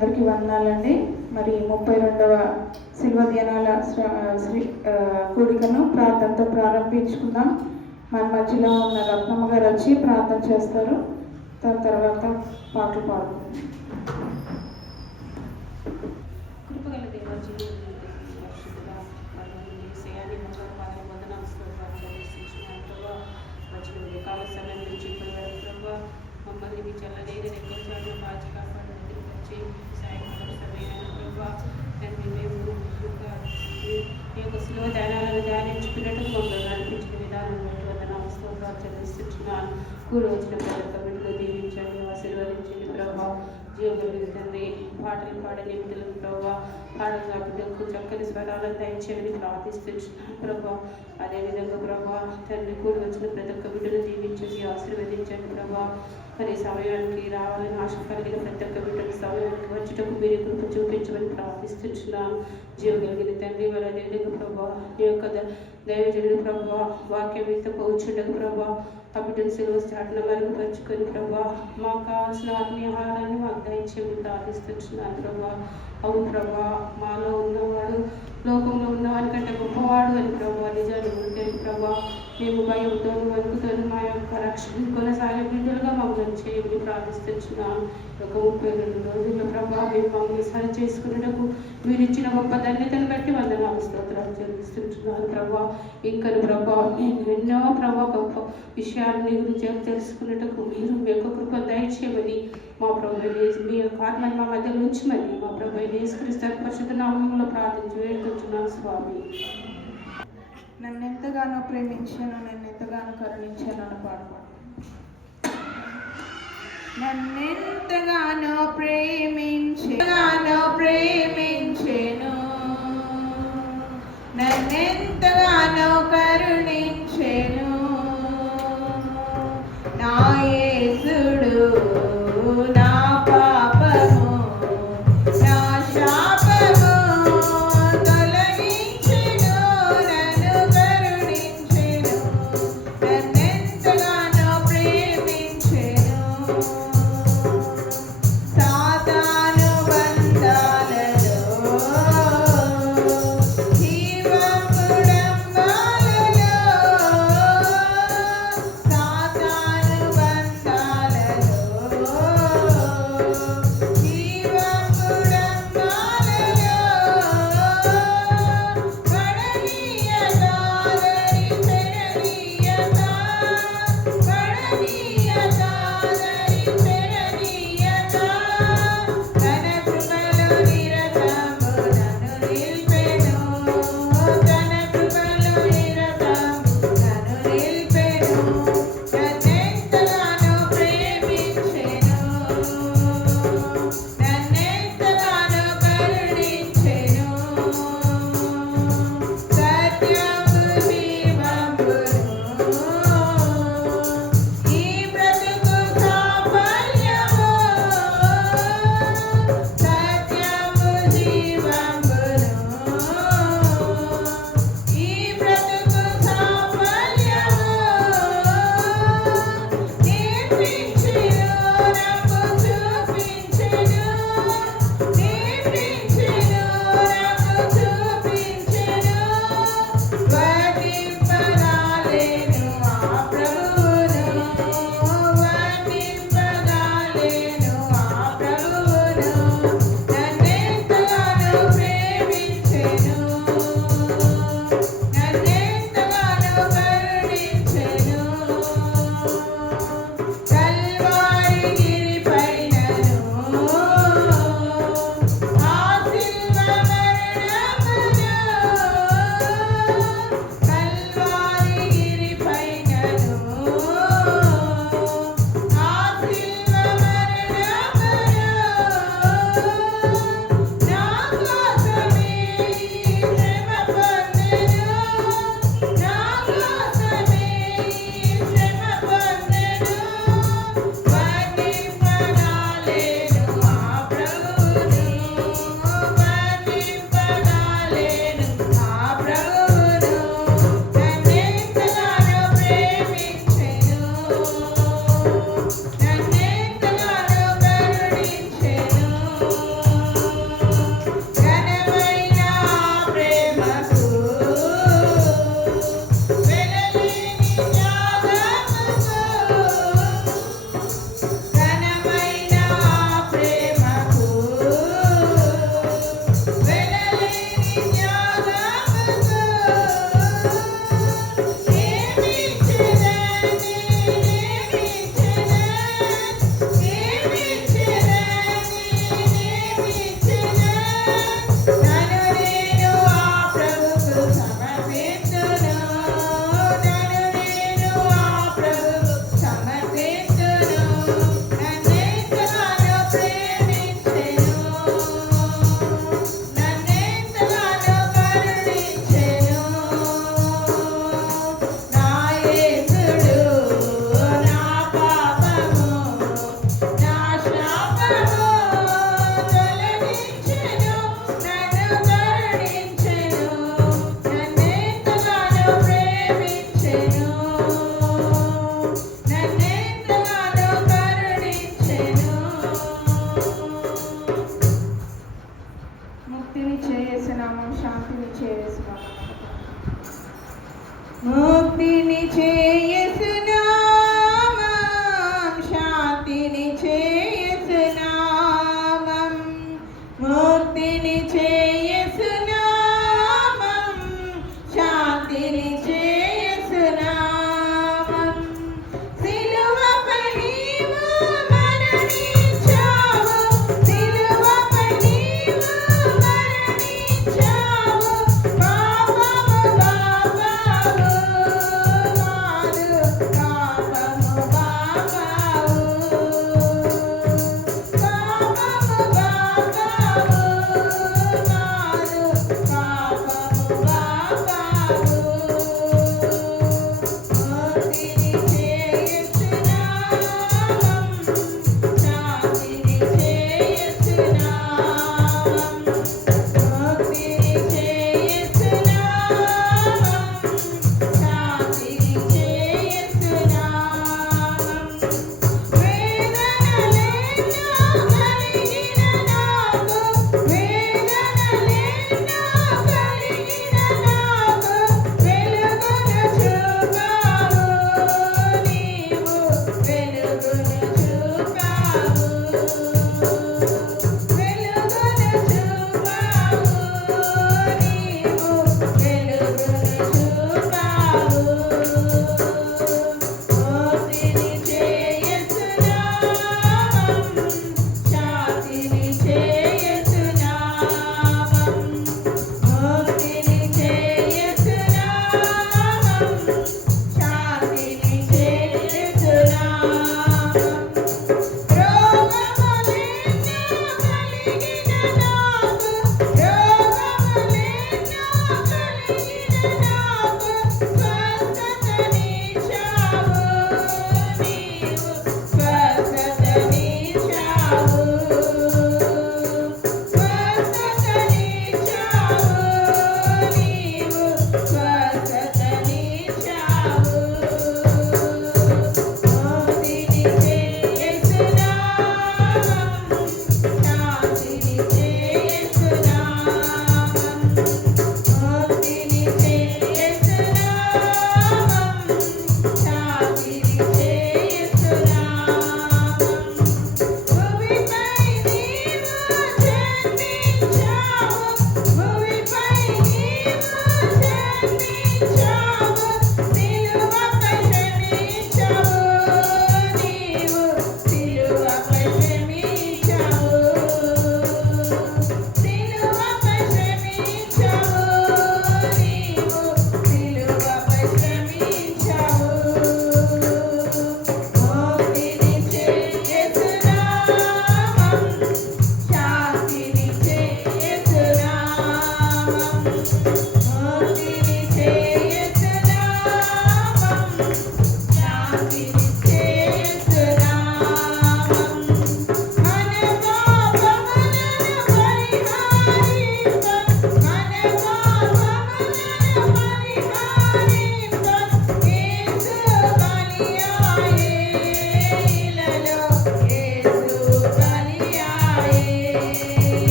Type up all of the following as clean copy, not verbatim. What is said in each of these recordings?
అందరికీ వందనాలండి. మరి 32వ శిల్వ ధ్యానాల కూడికను ప్రార్థనతో ప్రారంభించుకుందాం. మన మధ్యలో ఉన్న రత్నమ్మ గారు వచ్చి ప్రార్థన చేస్తారు. దాని తర్వాత పాటలు పాడుకుందాం. కృపగల దేవాజీ కాల సమయం నుంచి ఇప్పటి వరకు ప్రభావ మమ్మల్ని మీ చల్లలేని రెక్కలు కాచి కాపాడి వచ్చి సాయంకాలం సమయమైన ప్రభావ తండ్రి మేము ఈ యొక్క సులువ ధ్యానాలను ధ్యానించుకున్నట్టు మమ్మల్ని నడిపించిన విధానం బట్టి వందనాలు స్తోత్రాలు చెల్లిస్తున్నాను. కూడి వచ్చిన ప్రజల బిడ్డలు దీవించండి, ఆశీర్వదించండి ప్రభావ. జీవగలిగిన తండ్రి పాటలు పాడని బిడ్డలకు ప్రభావ పాడగా బిడ్డలకు చక్కని స్వరాలను దయచేయని ప్రార్థిస్తున్నాను ప్రభావ. అదేవిధంగా ప్రభావ తండ్రి కూడి వచ్చిన ప్రతి ఒక్క బిడ్డను దీవించేసి ఆశీర్వదించండి ప్రభావ. మరి సమయానికి రావాలని ఆశ కలిగిన ప్రతి ఒక్క బిడ్డకు సమయానికి వచ్చేటప్పుడు మీరు కృప చూపించమని ప్రార్థిస్తున్నాను. జీవగలిగిన తండ్రి మరి అదేవిధంగా ప్రభావ ఈ యొక్క దైవజనుడు ప్రభావ వాక్యం మీద పోచుండకు ప్రభావ ఆ బిడ్డను సెలవు చాటున మరుగుపరుచుకొని ప్రభావ మాకు కావాల్సిన ఆత్మీయహారాన్ని మాకు దయచేయమని ప్రార్థిస్తున్నాను ప్రభావ. అవును ప్రభావ మాలో ఉన్నవాడు లోకంలో ఉన్నవానికంటే గొప్పవాడు అని ప్రభావ నిజాన్ని ఉంటే ప్రభావ మేము భయంతోను వణుకుతోను మా యొక్క రక్షణ కొనసాగే బిడ్డలుగా మమ్మల్ని చేయమని ప్రార్థిస్తున్నాను. ఒక 32 రోజుల ప్రభావ మేము మమ్మల్ని సరి చేసుకున్నటకు మీరు ఇచ్చిన గొప్ప ధన్యతను బట్టి వందనాలు స్తోత్రాలు చెల్లిస్తున్నాను ప్రభావ. ఇంకను ప్రభావ ఎన్నో ప్రభావ గొప్ప విషయాన్ని గురించి తెలుసుకున్నటకు మీరు మీ యొక్క కృప దయచేయమని మా ప్రభు మీ యొక్క ఆత్మని మా మధ్యలో ఉంచమని మా ప్రభు యేసుక్రీస్తు పరిశుద్ధ నామములో ప్రార్థించి వేడుకుంటున్నాను స్వామి. నన్ను ఎంతగానో ప్రేమించాను, నన్ను ఎంతగానో కరుణించాను అని పాడుకోండి. నన్నెంతగానో ప్రేమించెను, నన్నెంతగానో కరుణించెను నా యేసుడు. నా పాపము నా శాపము తొలగించెను, నన్ను కరుణించెను, నన్నెంతగానో ప్రేమించెను. సాతాను బంధాలలో జీవపుడంబ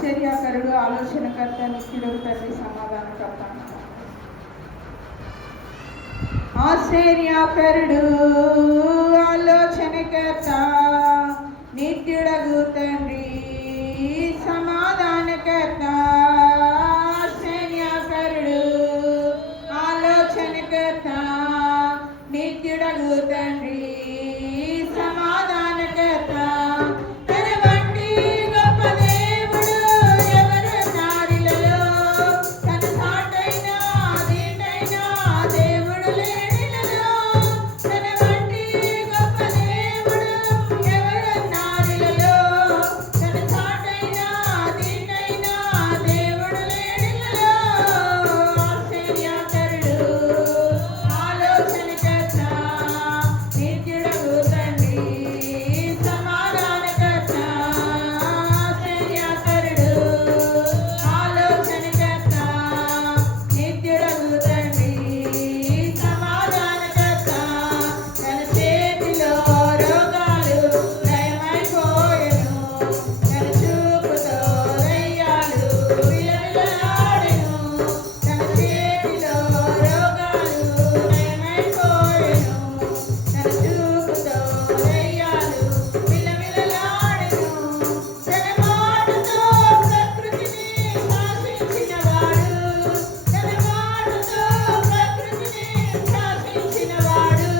ఆశ్చర్యకరుడు, ఆలోచనకర్త, నిత్యుడు, తండ్రి, సమాధానకర్త. ఆశ్చర్యకరుడు, ఆలోచనకర్త, నిత్యుడగు తండ్రి, సమాధానకర్త. ఆశ్చర్యకరుడు, ఆలోచనకర్త, నిత్యుడగు తండ్రి, సమాధానకర్త. తన వంటి గొప్ప దేవుడు ఎవరున్నారిలలో, తన సాటైన దీటైన దేవుడు లేడిలలో. తన వంటి గొప్ప దేవుడు ఎవరున్నారిలలో, తన సాటైన దీటైన దేవుడు లేడిలలో. ఆశ్చర్యకరుడు, ఆలోచనకర్త, నిత్యుడగు తండ్రి, సమాధానకర్త. ఆశ్చర్యకరుడు, ఆలోచనకర్త, నిత్యుడగు తండ్రి, సమాధానకర్త. తన చేతిలో రోగాలు నయమైపోయెను, తన చూపుతో దయ్యాలు విలవిలలాడెను. తన చేతిలో రోగాలు నయమైపోయెను, తన చూపుతో దయ్యాలు విలవిలలాడెను. తన మాటతో ప్రకృతిని శాసించినవాడు, తన మాటతో ప్రకృతిని శాసించినవాడు.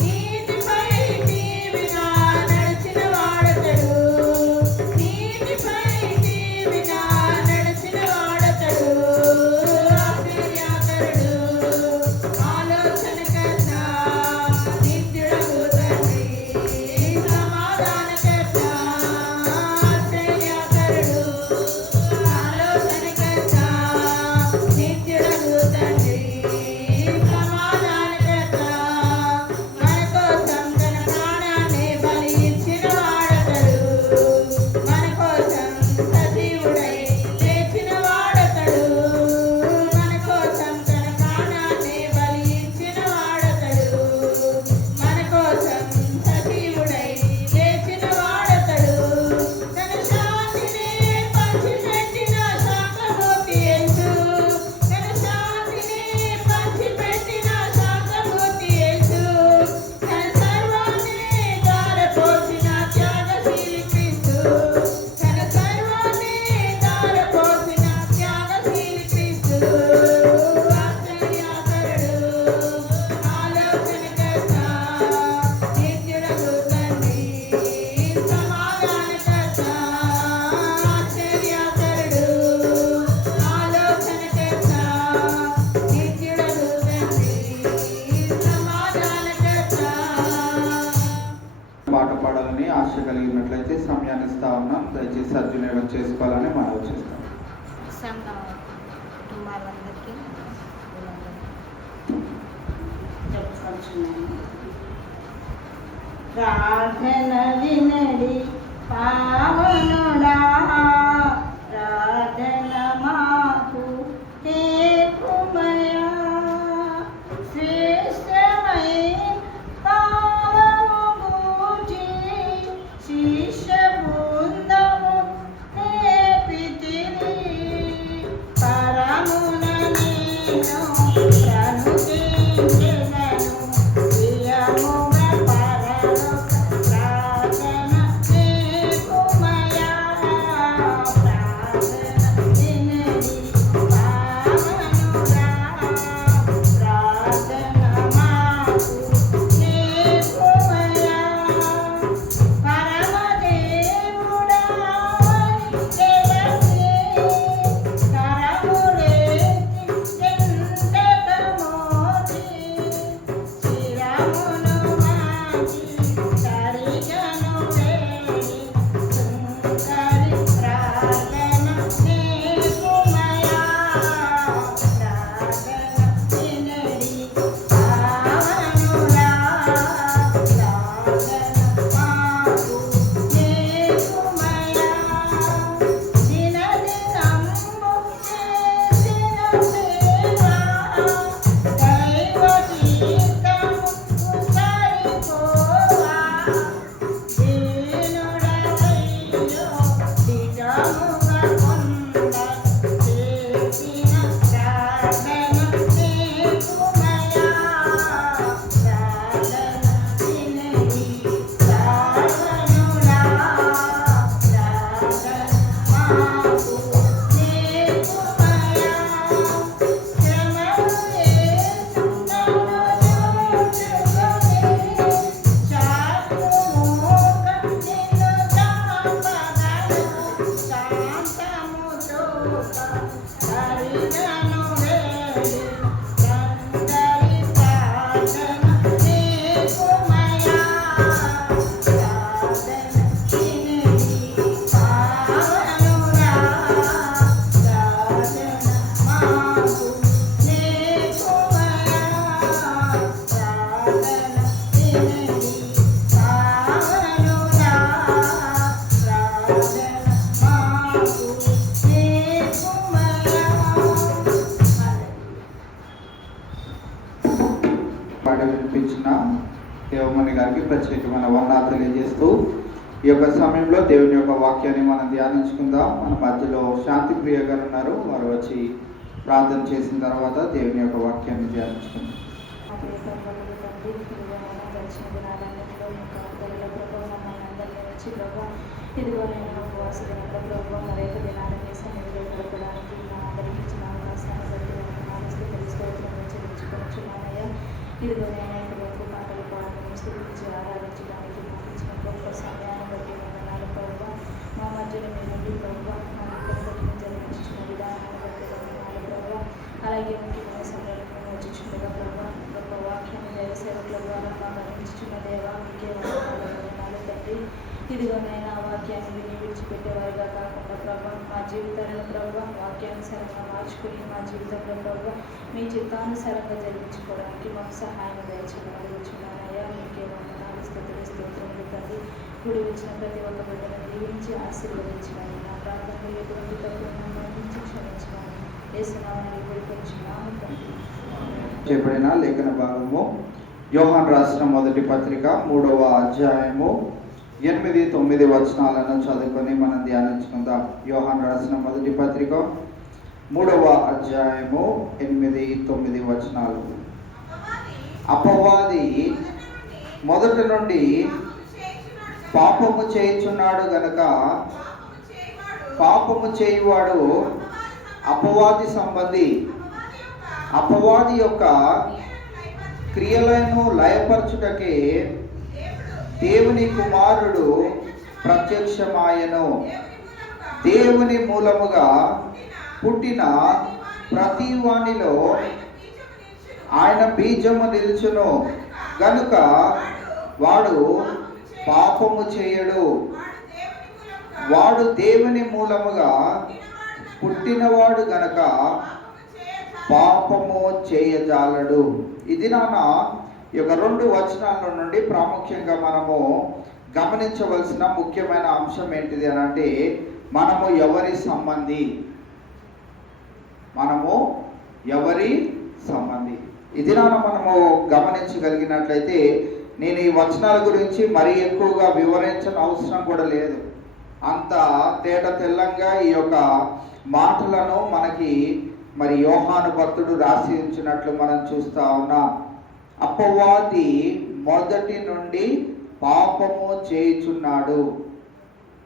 నీటిపై నీవిగా నడిచినవాడతడు, నీటిపై నీవిగా నడిచినవాడతడు. ఆశ్చర్యకరుడు, ఆలోచనకర్త, నిత్యుడగు తండ్రి, సమాధానకర్త. ఆశ్చర్యకరుడు, ఆలోచనకర్త, నిత్యుడగు తండ్రి, సమాధానకర్త. మన కోసం తన ప్రాణాన్ని బలి ఇచ్చినవాడతడు, మన కోసం సజీవుడై లేచినవాడతడు. మన కోసం తన ప్రాణాన్ని బలి ఇచ్చినవాడతడు, మన కోసం సజీవుడై లేచినవాడతడు. తన శాంతిని పంచిపెట్టిన శాంతమూర్తి యేసు, తన శాంతిని పంచిపెట్టిన శాంతమూర్తి యేసు. తన సర్వాన్ని ధారపోసిన త్యాగశీలి క్రీస్తు, తన సర్వాన్ని ధారపోసిన త్యాగశీలి క్రీస్తు. ఆశ్చర్యకరుడు, ఆలోచనకర్త, నిత్యుడగు తండ్రి, సమాధానకర్త. ఆశ్చర్యకరుడు, ఆలోచనకర్త, నిత్యుడగు తండ్రి, సమాధానకర్త. పాట పాడాలని ఆశ కలిగినట్లయితే సమయాన్ని ఇస్తా ఉన్నాం. దయచేసి సద్వినియోగం చేసుకోవాలని మనవి చేస్తాం. సంఘ కుటుంబాలందరికీ చెప్పుకొచ్చున్నాను. ప్రార్థన వినడి పావనుడా, ప్రార్థన మాకు తేకుమయా. శ్రేష్టమై పావము గూర్చి శిష్య బృందము నేర్పితిరి. పరమున నేను ప్రణుతించెదను, ప్రియముగ పరలోక ప్రార్థన తేకుమయా. ప్రత్యేకమైన వందనాలు తెలియజేస్తూ ఈ యొక్క సమయంలో దేవుని యొక్క వాక్యాన్ని మనం ధ్యానించుకుందాం. మన మధ్యలో శాంతి ప్రియ గారు ఉన్నారు, వారు వచ్చి ప్రార్థన చేసిన తర్వాత దేవుని యొక్క వాక్యాన్ని ధ్యానించుకుందాం. ఇదిగో నేను ఉపవాస దినంలో ప్రభు మరొక దినాన్ని సన్నిధిలో గడపడానికి నా అందరికి ఇచ్చిన అవకాశాన్ని బట్టి నామస్తులు స్తోత్రం చెల్లించుకొచ్చున్నానయ్యా. ఇదిగో నేను ఇదివరకు పాటలు పాడడం స్థుతించి ఆరాధించడానికి నాకు ఇచ్చిన గొప్ప సమయాన్ని బట్టి వందనాలు ప్రభు. మా మధ్యలో మీరు ప్రభు మా ఇద్దరు జరిగించిన విధానాన్ని బట్టి వందనాలు ప్రభు. అలాగే ముఖ్యమైన సమయాన్ని మేము వచ్చిండగా ప్రభు గొప్ప వాక్యాన్ని దైవసేవకుల ద్వారా మాకు అందించున్న దేవా మీకే వందనాలు తండ్రి. ఇదిగో నేను ఆ వాక్యాన్ని విని విడిచిపెట్టేవారుగా కాకుండా ప్రభు మా జీవితాలను ప్రభు వాక్యానుసారంగా మార్చుకుని మా జీవితంలో ప్రభు మీ చిత్తానుసారంగా జరిగించుకోవడానికి మాకు సహాయం దయచేయమని వచ్చున్నానయ్యా. మీకే వందనాలు స్తోత్రములు తండ్రి. కూడి వచ్చిన ప్రతి ఒక్క బిడ్డను దీవించి ఆశీర్వదించమని నా ప్రాంతంలో ఎటువంటి తప్పులను మన్నించి క్షమించమని యేసునామములో వేడుకొంచున్నాము తండ్రి. చెప్పబడిన లేఖన భాగము యోహాను రాసిన మొదటి పత్రిక 3వ అధ్యాయము 8-9 వచనాలను చదువుకొని మనం ధ్యానించుకుందాం. యోహాను రాసిన మొదటి పత్రిక 3వ అధ్యాయము 8-9 వచనాలు. అపవాది మొదట నుండి పాపము చేయుచున్నాడు గనుక పాపము చేయువాడు అపవాది సంబంధి. అపవాది యొక్క క్రియలను లయపరచుటకే దేవుని కుమారుడు ప్రత్యక్షమాయను. దేవుని మూలముగా పుట్టిన ప్రతి వానిలో ఆయన బీజము నిలుచును గనుక వాడు పాపము చేయడు. వాడు దేవుని మూలముగా పుట్టినవాడు గనక పాపము చేయజాలడు. ఇది నాన్న ఈ యొక్క 2 వచనాల నుండి ప్రాముఖ్యంగా మనము గమనించవలసిన ముఖ్యమైన అంశం ఏంటిది అని అంటే, మనము ఎవరి సంబంధి. మనము ఎవరి సంబంధి. ఇది నాన్న మనము గమనించగలిగినట్లయితే, నేను ఈ వచనాల గురించి మరీ ఎక్కువగా వివరించిన అవసరం కూడా లేదు. అంత తేట తెల్లంగా ఈ యొక్క మాటలను మనకి మరి యోహాను భక్తుడు రాసి ఉంచినట్లు మనం చూస్తా ఉన్నాం. అపవాది మొదటి నుండి పాపము చేయుచున్నాడు.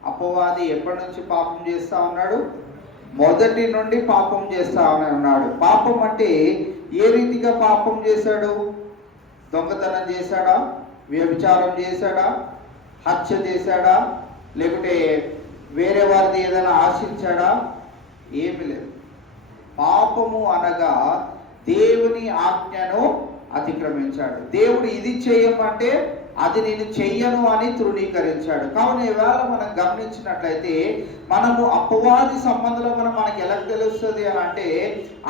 అపవాది ఎప్పటి నుంచి పాపం చేస్తా ఉన్నాడు? మొదటి నుండి పాపం చేస్తా ఉన్నాడు. పాపం అంటే ఏ రీతిగా పాపం చేశాడు? దొంగతనం చేశాడా? వ్యభిచారం చేశాడా? హత్య చేశాడా? లేకుంటే వేరే వారిది ఏదైనా ఆశించాడా? ఏమి లేదు. పాపము అనగా దేవుని ఆజ్ఞను అతిక్రమించాడు. దేవుడు ఇది చేయమంటే అది నేను చెయ్యను అని తృణీకరించాడు. కావున ఈవేళ మనం గమనించినట్లయితే, మనము అపవాది సంబంధంలో మనకి ఎలా తెలుస్తుంది అని అంటే,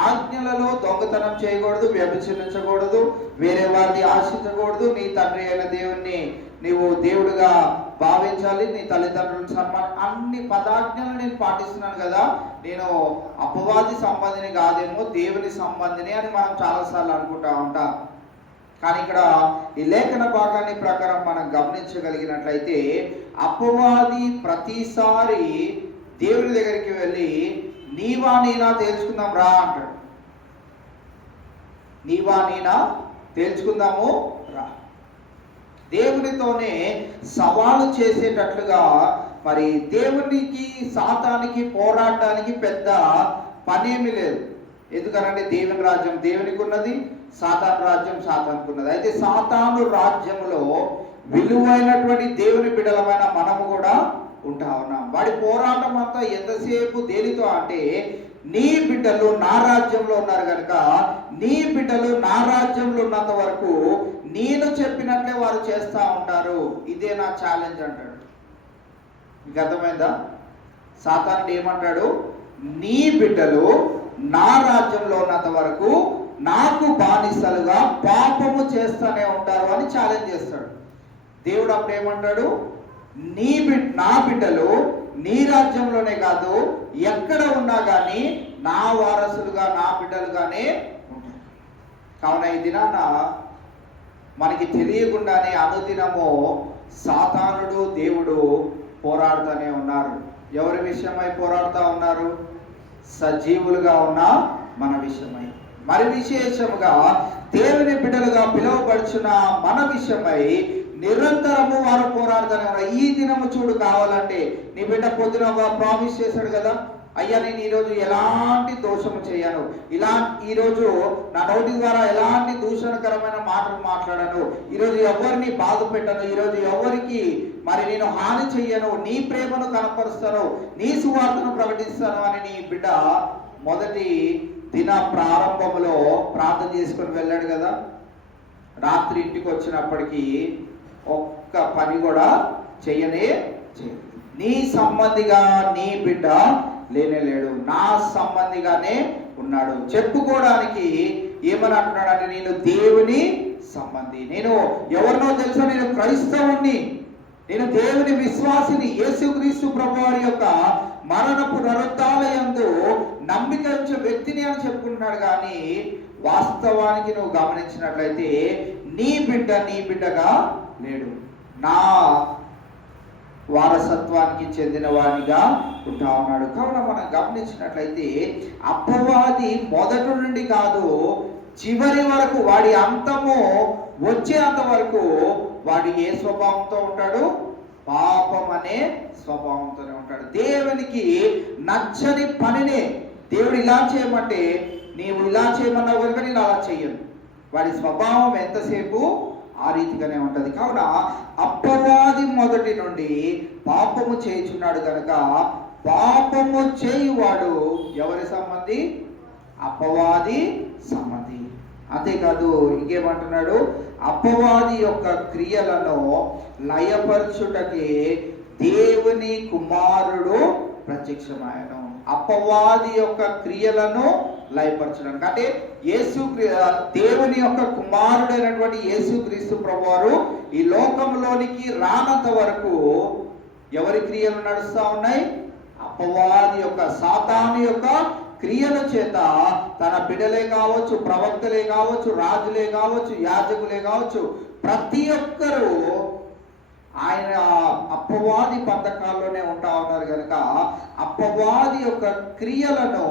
ఆజ్ఞలలో దొంగతనం చేయకూడదు, వ్యభిచరించకూడదు, వేరే వారిని ఆశించకూడదు, నీ తండ్రి అయిన దేవుణ్ణి నీవు దేవుడిగా భావించాలి, నీ తల్లిదండ్రులను సన్మానం, అన్ని పదాజ్ఞలు నేను పాటిస్తున్నాను కదా, నేను అపవాది సంబంధిని కాదేమో దేవుని సంబంధిని అని మనం చాలాసార్లు అనుకుంటా ఉంటాం. కానీ ఇక్కడ ఈ లేఖన భాగాన్ని ప్రకారం మనం గమనించగలిగినట్లయితే, అపవాది ప్రతిసారి దేవుడి దగ్గరికి వెళ్ళి నీవా నేనా తేల్చుకుందాం రా అంటాడు. నీవా నేనా తేల్చుకుందాము రా. దేవునితోనే సవాలు చేసేటట్లుగా, మరి దేవునికి సాతానికి పోరాడడానికి పెద్ద పనేమి లేదు. ఎందుకనంటే దేవుని రాజ్యం దేవునికి ఉన్నది, సాతాను రాజ్యం సాతానుకు ఉన్నది. అయితే సాతాను రాజ్యంలో విలువైనటువంటి దేవుని బిడ్డలమైన మనము కూడా ఉంటా ఉన్నాం. వాడి పోరాటం అంతా ఎంతసేపు దేనితో అంటే, నీ బిడ్డలు నా రాజ్యంలో ఉన్నారు కనుక, నీ బిడ్డలు నా రాజ్యంలో ఉన్నంత వరకు నేను చెప్పినట్లే వారు చేస్తూ ఉంటారు. ఇదే నా ఛాలెంజ్ అంటాడు. మీకు అర్థమైందా? సాతానుడు ఏమంటాడు? నీ బిడ్డలు నా రాజ్యంలో ఉన్నంత వరకు నాకు బానిసలుగా పాపము చేస్తూనే ఉంటారు అని ఛాలెంజ్ చేస్తాడు. దేవుడు అప్పుడు ఏమంటాడు? నా బిడ్డలు నీ రాజ్యంలోనే కాదు, ఎక్కడ ఉన్నా కానీ నా వారసులుగా, నా బిడ్డలుగానే ఉంటారు. కావున ఈ దినాన మనకి తెలియకుండానే అనుదినము సాతానుడు దేవుడు పోరాడుతూనే ఉన్నారు. ఎవరి విషయమై పోరాడుతూ ఉన్నారు? సజీవులుగా ఉన్న మన విషయమై. మరి విశేషముగా దేవుని బిడ్డలుగా పిలువబడుచున్న మన విషయమై నిరంతరము వారు పోరాడుతూనే ఉన్నారు. ఈ దినము చూడు, కావాలంటే నీ బిడ్డ పొద్దున ఒక ప్రామిస్ చేశాడు కదా, అయ్యా నేను ఈరోజు ఎలాంటి దోషము చేయను, ఈరోజు నా నోటి ద్వారా ఎలాంటి దూషణకరమైన మాటలు మాట్లాడను, ఈరోజు ఎవరిని బాధ పెట్టను, ఈరోజు ఎవరికి మరి నేను హాని చెయ్యను, నీ ప్రేమను కనపరుస్తాను, నీ సువార్తను ప్రకటిస్తాను అని నీ బిడ్డ మొదటి దిన ప్రారంభంలో ప్రార్థన చేసుకొని వెళ్ళాడు కదా. రాత్రి ఇంటికి వచ్చినప్పటికీ ఒక్క పని కూడా చేయనే చేయదు. నీ సంబంధిగా నీ బిడ్డ లేనేలేడు, నా సంబంధిగానే ఉన్నాడు. చెప్పుకోవడానికి ఏమని అంటున్నాడంటే, నేను దేవుని సంబంధి. నేను ఎవరినో తెలుసా? నేను క్రైస్తవుణ్ణి, నేను దేవుని విశ్వాసిని, యేసుక్రీస్తు ప్రభువారి యొక్క మరణపు పునరుత్థానయందు నమ్మిక ఉంచే వ్యక్తిని అని చెప్పుకుంటున్నాడు. కానీ వాస్తవానికి నువ్వు గమనించినట్లయితే నీ బిడ్డగా లేడు. నా వారసత్వానికి చెందిన వాడిగా ఉంటా ఉన్నాడు. కావున మనం గమనించినట్లయితే అపవాది మొదటి నుండి కాదు, చివరి వరకు, వాడి అంతము వచ్చేంత వరకు వాడి ఏ స్వభావంతో ఉంటాడు? పాపం అనే స్వభావంతోనే ఉంటాడు. దేవునికి నచ్చని పనినే దేవుడు ఇలా చేయమంటే నీవు ఇలా చేయమన్నావు కనుక నేను అలా చెయ్యను. వాడి స్వభావం ఎంతసేపు ఆ రీతిగానే ఉంటది. కావున అపవాది మొదటి నుండి పాపము చేయుచున్నాడు కనుక పాపము చేయువాడు ఎవరి సంబంధి? అపవాది సంబంధి. అంతేకాదు ఇంకేమంటున్నాడు? అపవాది యొక్క క్రియలను లయపరచుటకే దేవుని కుమారుడు ప్రత్యక్షమాయను. అపవాది యొక్క క్రియలను లయపరచడానికి అంటే దేవుని యొక్క కుమారుడైనటువంటి యేసుక్రీస్తు ప్రభువారు ఈ లోకంలోనికి రానంత వరకు ఎవరి క్రియలు నడుస్తూ ఉన్నాయి? అపవాది యొక్క, సాతాను యొక్క క్రియల చేత తన బిడ్డలే కావచ్చు, ప్రవక్తలే కావచ్చు, రాజులే కావచ్చు, యాజకులే కావచ్చు, ప్రతి ఒక్కరూ ఆయన అపవాది పథకాల్లోనే ఉంటా ఉన్నారు కనుక అపవాది యొక్క క్రియలను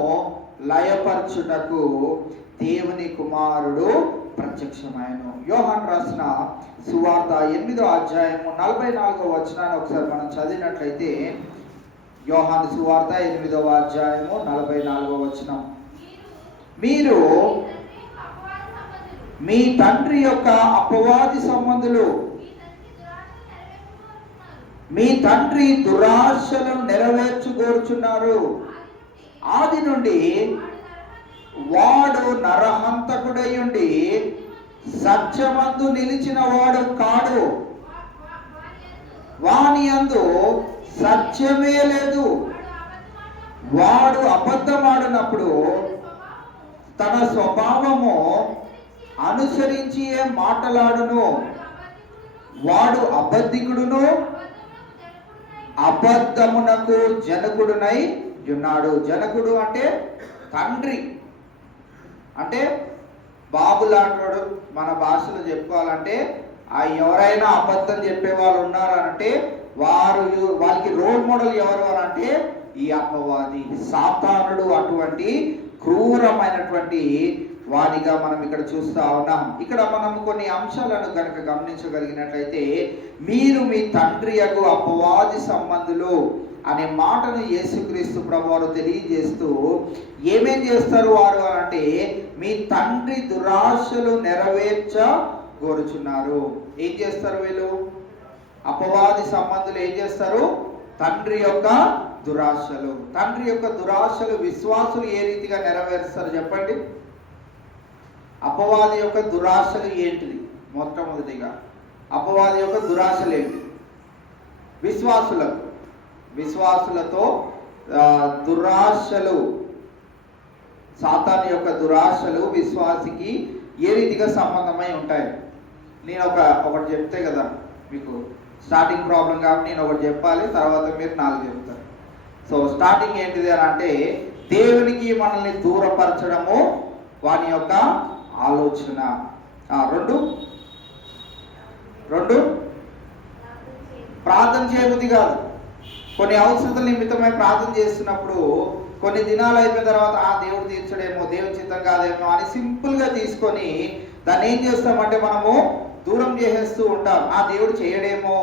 లయపరచుటకు దేవుని కుమారుడు ప్రత్యక్షమాయను. యోహాను రాసిన సువార్త 8వ అధ్యాయము 44వ వచనాన్ని ఒకసారి మనం చదివినట్లయితే, యోహాను సువార్త 8వ అధ్యాయము 44వ వచనం, మీరు మీ తండ్రి యొక్క అపవాది సంబంధులు, మీ తండ్రి దురాశలను నెరవేర్చుకోరుచున్నారు. ఆది నుండి వాడు నరహంతకుడయ్యుండి సత్యమందు నిలిచిన వాడు కాడు, వాని యందు సత్యమే లేదు. వాడు అబద్ధమాడినప్పుడు తన స్వభావము అనుసరించి మాటలాడును. వాడు అబద్ధికుడును అబద్ధమునకు జనకుడునై ఉన్నాడు. జనకుడు అంటే తండ్రి, అంటే బాబు లాంటి. మన భాషలో చెప్పుకోవాలంటే ఎవరైనా అబద్ధం చెప్పే వాళ్ళు ఉన్నారంటే వాళ్ళకి రోల్ మోడల్ ఎవరు అంటే ఈ అపవాది, సాతానుడు. అటువంటి క్రూరమైనటువంటి వాడిగా మనం ఇక్కడ చూస్తా ఉన్నాం. ఇక్కడ మనం కొన్ని అంశాలను కనుక గమనించగలిగినట్లయితే, మీరు మీ తండ్రి యగు అపవాది సంబంధులు అనే మాటను యేసుక్రీస్తు ప్రభువారు తెలియజేస్తూ ఏమేం చేస్తారు వారు అంటే, మీ తండ్రి దురాశలు నెరవేర్చగోరుచున్నారు. ఏం చేస్తారు వీళ్ళు? అపవాది సంబంధులు ఏం చేస్తారు? తండ్రి యొక్క దురాశలు. తండ్రి యొక్క దురాశలు విశ్వాసులు ఏ రీతిగా నెరవేరుస్తారు చెప్పండి? అపవాది యొక్క దురాశలు ఏంటిది? మొట్టమొదటిగా అపవాది యొక్క దురాశలు ఏంటి? విశ్వాసులతో దురాశలు, సాతాను యొక్క దురాశలు విశ్వాసికి ఏ రీతిగా సంబంధమై ఉంటాయి? నేను ఒకటి చెప్తే కదా మీకు స్టార్టింగ్ ప్రాబ్లం, కాబట్టి నేను ఒకటి చెప్పాలి, తర్వాత మీరు 4 చెప్తారు. సో స్టార్టింగ్ ఏంటిది అని అంటే, దేవునికి మనల్ని దూరపరచడము వాని యొక్క ఆలోచన. 2 2 ప్రార్థన చేయబుద్ధి కాదు. కొన్ని అవసరతల నిమిత్తమై ప్రార్థన చేస్తున్నప్పుడు కొన్ని దినాలు అయిపోయిన తర్వాత ఆ దేవుడు తీర్చడేమో, దేవుడి చిత్తం కాదేమో అని సింపుల్గా తీసుకొని దాన్ని ఏం చేస్తామంటే మనము దూరం చేసేస్తూ ఉంటాం. ఆ దేవుడు చేయడేమో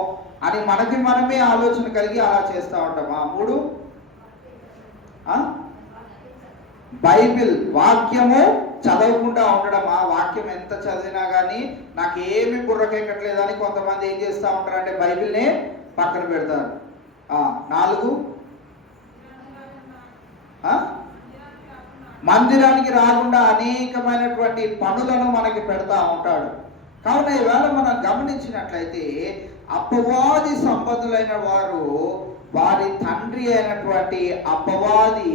అని మనకి మనమే ఆలోచన కలిగి అలా చేస్తూ ఉంటాం. ఆ 3 బైబిల్ వాక్యము చదవకుండా ఉండడం. ఆ వాక్యం ఎంత చదివినా కానీ నాకేమి బుర్రకెక్కట్లేదని కొంతమంది ఏం చేస్తూ ఉంటారు అంటే బైబిల్నే పక్కన పెడతారు. 4 మందిరానికి రాకుండా అనేకమైనటువంటి పనులను మనకి పెడతా ఉంటాడు. కావున ఈవేళ మనం గమనించినట్లయితే అపవాది సంబంధులైన వారు వారి తండ్రి అయినటువంటి అపవాది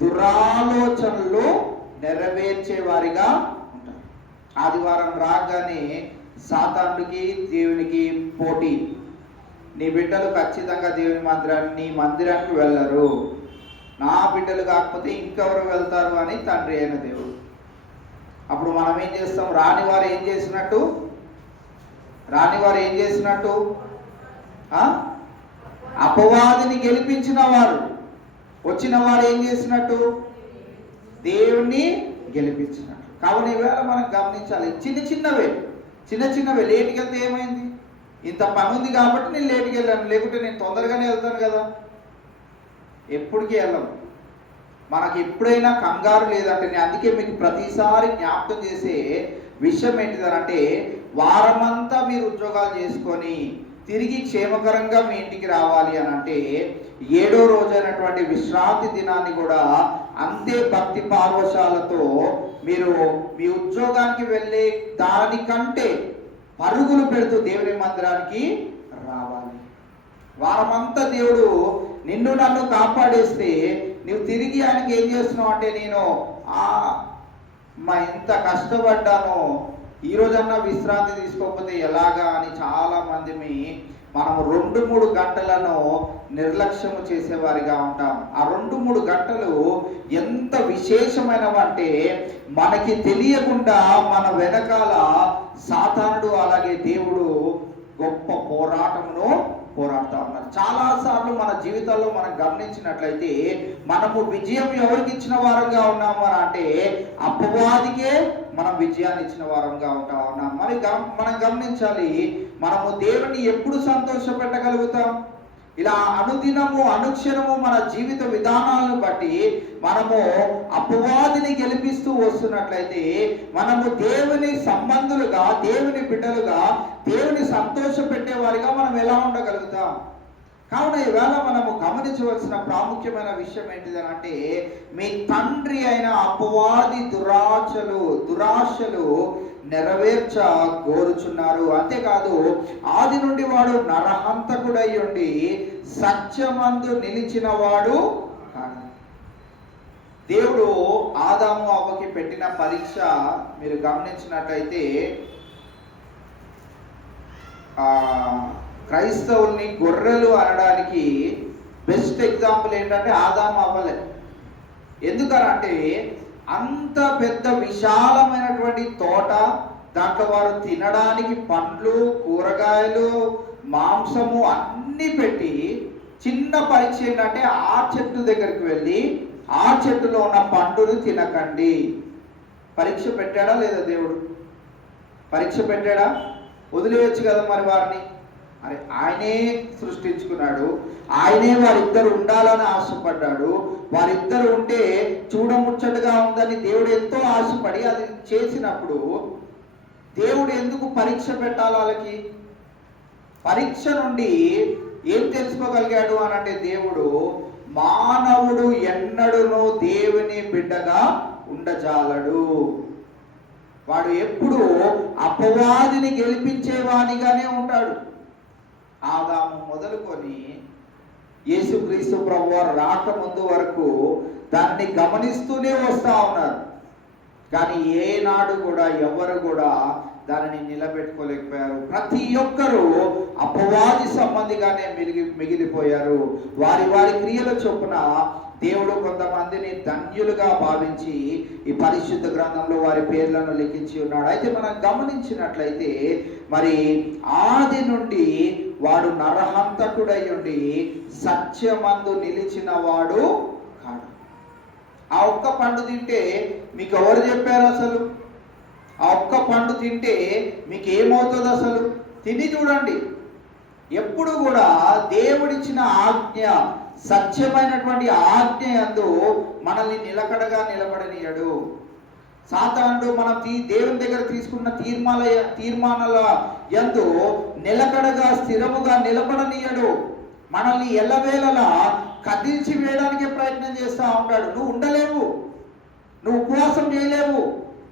దురాలోచనలు నెరవేర్చే వారిగా ఉంటారు. ఆదివారం రాగానే సాతానుడికి దేవునికి పోటీ. నీ బిడ్డలు ఖచ్చితంగా నీ మందిరానికి వెళ్ళరు, నా బిడ్డలు కాకపోతే ఇంకెవరు వెళ్తారు అని తండ్రి అయిన దేవుడు. అప్పుడు మనం ఏం చేస్తాం? రానివారు ఏం చేసినట్టు అపవాదిని గెలిపించిన వారు, వచ్చిన వారు ఏం చేసినట్టు? దేవుణ్ణి గెలిపించినట్టు. కావున ఈవేళ మనం గమనించాలి, చిన్న చిన్నవే లేటుకి వెళ్తే ఏమైంది? ఇంత పని ఉంది కాబట్టి నేను లేటుకి వెళ్ళాను, లేకుంటే నేను తొందరగానే వెళ్తాను కదా. ఎప్పటికీ వెళ్ళను. మనకి ఎప్పుడైనా కంగారు లేదంటే, నేను అందుకే మీకు ప్రతిసారి జ్ఞాపకం చేసే విషయం ఏంటిదనంటే, వారమంతా మీరు ఉద్యోగాలు చేసుకొని తిరిగి క్షేమకరంగా మీ ఇంటికి రావాలి అని అంటే 7వ రోజైనటువంటి విశ్రాంతి దినాన్ని కూడా అంతే భక్తి పార్వశాలతో మీరు మీ ఉద్యోగానికి వెళ్ళే దానికంటే పరుగులు పెడుతూ దేవుని మందిరానికి రావాలి. వారమంతా దేవుడు నిన్ను నన్ను కాపాడేస్తే నువ్వు తిరిగి ఆయనకి ఏం చేస్తున్నావు అంటే, నేను ఎంత కష్టపడ్డానో ఈ రోజన్నా విశ్రాంతి తీసుకోకపోతే ఎలాగా అని చాలా మంది మనము 2-3 గంటలను నిర్లక్ష్యము చేసేవారిగా ఉంటాం. ఆ 2-3 గంటలు ఎంత విశేషమైనవంటే మనకి తెలియకుండా మన వెనకాల సాతానుడు అలాగే దేవుడు గొప్ప పోరాటమును పోరాడుతూ ఉన్నారు. చాలాసార్లు మన జీవితాల్లో మనం గమనించినట్లయితే మనము విజయం ఎవరికి ఇచ్చిన వారంగా ఉన్నాము అని అంటే అపవాదికే మనం విజయాన్ని ఇచ్చిన వారంగా ఉంటా ఉన్నాం. మరి మనం గమనించాలి, మనము దేవుని ఎప్పుడు సంతోషపెట్టగలుగుతాం? ఇలా అనుదినము అనుక్షణము మన జీవిత విధానాలను బట్టి మనము అపవాదిని గెలిపిస్తూ వస్తున్నట్లయితే మనము దేవుని సంబంధులుగా, దేవుని బిడ్డలుగా, దేవుని సంతోష పెట్టేవారిగా మనం ఎలా ఉండగలుగుతాం? కావున ఈవేళ మనము గమనించవలసిన ప్రాముఖ్యమైన విషయం ఏంటిది అంటే, మీ తండ్రి అయిన అపవాది దురాశలు నెరవేర్చ కోరుచున్నారు. అంతేకాదు, ఆది నుండి వాడు నరహంతకుడై ఉండి సత్యమందు నిలిచిన వాడు కాదు. దేవుడు ఆదాము అవ్వకి పెట్టిన పరీక్ష మీరు గమనించినట్లయితే క్రైస్తవుల్ని గొర్రెలు అనడానికి బెస్ట్ ఎగ్జాంపుల్ ఏంటంటే ఆదాము అవ్వలే. ఎందుకనంటే అంత పెద్ద విశాలమైనటువంటి తోట, దాంట్లో వారు తినడానికి పండ్లు, కూరగాయలు, మాంసము అన్నీ పెట్టి చిన్న పరీక్ష ఏంటంటే ఆ చెట్టు దగ్గరికి వెళ్ళి ఆ చెట్టులో ఉన్న పండును తినకండి. పరీక్ష పెట్టాడా లేదా దేవుడు? పరీక్ష పెట్టాడా? వదిలేయచ్చు కదా మరి వారిని. అరే, ఆయనే సృష్టించుకున్నాడు, ఆయనే వారిద్దరు ఉండాలని ఆశపడ్డాడు. వారిద్దరు ఉంటే చూడముచ్చటగా ఉందని దేవుడు ఎంతో ఆశపడి అది చేసినప్పుడు దేవుడు ఎందుకు పరీక్ష పెట్టాలి వాళ్ళకి? పరీక్ష నుండి ఏం తెలుసుకోగలిగాడు అనంటే, దేవుడు మానవుడు ఎన్నడూనూ దేవుని బిడ్డగా ఉండజాలడు. వాడు ఎప్పుడు అపవాదిని గెలిపించేవానిగానే ఉంటాడు. ఆదాము మొదలుకొని యేసుక్రీస్తు ప్రభువారు రాకముందు వరకు దాన్ని గమనిస్తూనే వస్తూ ఉన్నారు. కానీ ఏనాడు కూడా ఎవరు కూడా దానిని నిలబెట్టుకోలేకపోయారు. ప్రతి ఒక్కరూ అపవాది సంబంధిగానే మిగిలిపోయారు. వారి వారి క్రియల చొప్పున దేవుడు కొంతమందిని ధన్యులుగా భావించి ఈ పరిశుద్ధ గ్రంథంలో వారి పేర్లను లిఖించి ఉన్నాడు. అయితే మనం గమనించినట్లయితే మరి ఆది నుండి వాడు నరహంతకుడై ఉండి సత్యమందు నిలిచిన వాడు కాడు. ఆ ఒక్క పండు తింటే మీకు ఎవరు చెప్పారు? అసలు ఆ ఒక్క పండు తింటే మీకు ఏమవుతుంది? అసలు తిని చూడండి. ఎప్పుడు కూడా దేవుడిచ్చిన ఆజ్ఞ, సత్యమైనటువంటి ఆజ్ఞ యందు మనల్ని నిలకడగా నిలబడనీయడు. సాతానుడు మనం దేవుని దగ్గర తీసుకున్న తీర్మానాల యందు నిలకడగా స్థిరముగా నిలబడనీయడు. మనల్ని ఎల్లవేళలా కదిల్చి వేయడానికే ప్రయత్నం చేస్తూ ఉంటాడు. నువ్వు ఉండలేవు, నువ్వు ఉపవాసం చేయలేవు.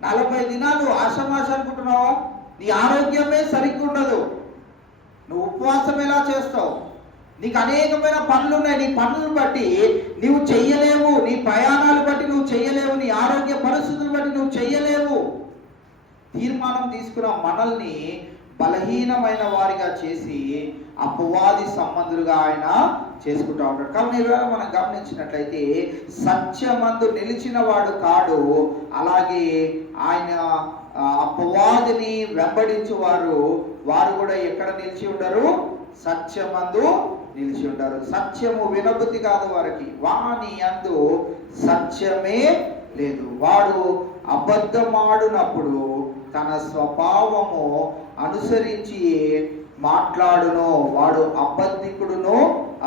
40 దినాలు ఆషామాష అనుకుంటున్నావా? నీ ఆరోగ్యమే సరిగ్గా ఉండదు. నువ్వు ఉపవాసం ఎలా చేస్తావు? నీకు అనేకమైన పనులు ఉన్నాయి. నీ పనులను బట్టి నువ్వు చెయ్యలేవు. నీ ప్రయాణాలు బట్టి నువ్వు చెయ్యలేవు. నీ ఆరోగ్య పరిస్థితులు బట్టి నువ్వు చెయ్యలేవు. తీర్మానం తీసుకున్న మనల్ని బలహీనమైన వారిగా చేసి అపవాది సంబంధులుగా ఆయన చేసుకుంటూ ఉంటాడు. కాబట్టి ఈవేళ మనం గమనించినట్లయితే సత్యమందు నిలిచిన వాడు కాడు. అలాగే ఆయన అపవాదిని వెంబడించువారు వారు కూడా ఎక్కడ నిలిచి ఉండరు? సత్యమందు నిలిచి ఉంటారు. సత్యము వినబుద్ధి కాదు వారికి. వాని యందు సత్యమే లేదు. వాడు అబద్ధమాడునప్పుడు తన స్వభావము అనుసరించి మాట్లాడును. వాడు అబద్ధికుడును,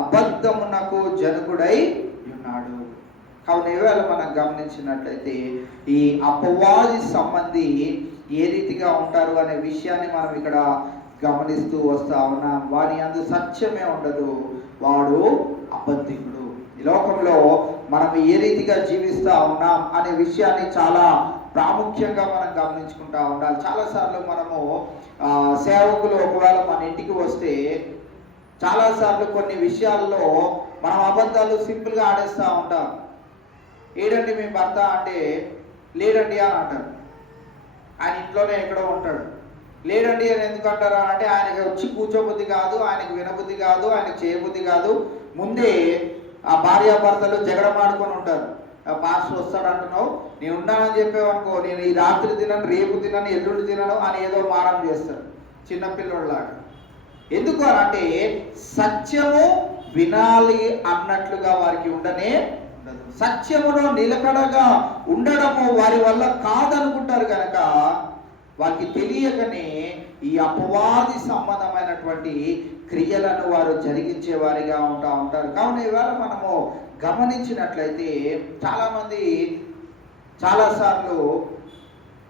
అబద్ధమునకు జనకుడై ఉన్నాడు. కావున ఈవేళ మనం గమనించినట్లయితే ఈ అపవాది సంబంధి ఏ రీతిగా ఉంటారు అనే విషయాన్ని మనం ఇక్కడ గమనిస్తూ వస్తా ఉన్నాం. వాని అందు సత్యమే ఉండదు, వాడు అబద్ధికుడు. ఈ లోకంలో మనం ఏ రీతిగా జీవిస్తూ ఉన్నాం అనే విషయాన్ని చాలా ప్రాముఖ్యంగా మనం గమనించుకుంటా ఉండాలి. చాలాసార్లు మనము సేవకులు ఒకవేళ మన ఇంటికి వస్తే చాలాసార్లు కొన్ని విషయాల్లో మనం అబద్ధాలు సింపుల్గా ఆడేస్తూ ఉంటాం. ఏడండి మీ భర్త అంటే లేడండి అని అంటారు. ఆయన ఇంట్లోనే ఎక్కడో ఉంటాడు. లేడండి అని ఎందుకు అంటారా అంటే ఆయనకి వచ్చి కూర్చోబుద్ధి కాదు, ఆయనకి వినబుద్ధి కాదు, ఆయనకి చేయబుద్ధి కాదు. ముందే ఆ భార్యాభర్తలు జగడమాడుకొని ఉంటారు. పాస్టర్ వస్తాడు అంటున్నావు, నేను ఉన్నానని చెప్పావనుకో, నేను ఈ రాత్రి తినను, రేపు తినను, ఎల్లుండి తినను అని ఏదో మారం చేస్తాడు చిన్నపిల్లలాగా. ఎందుకు అంటే సత్యము వినాలి అన్నట్లుగా వారికి ఉండనే ఉండదు. సత్యములో నిలకడగా ఉండడము వారి వల్ల కాదనుకుంటారు కనుక వారికి తెలియకనే ఈ అపవాది సంబంధమైనటువంటి క్రియలను వారు జరిగించే వారిగా ఉంటారు. కావున ఇవాళ మనము గమనించినట్లయితే చాలామంది చాలాసార్లు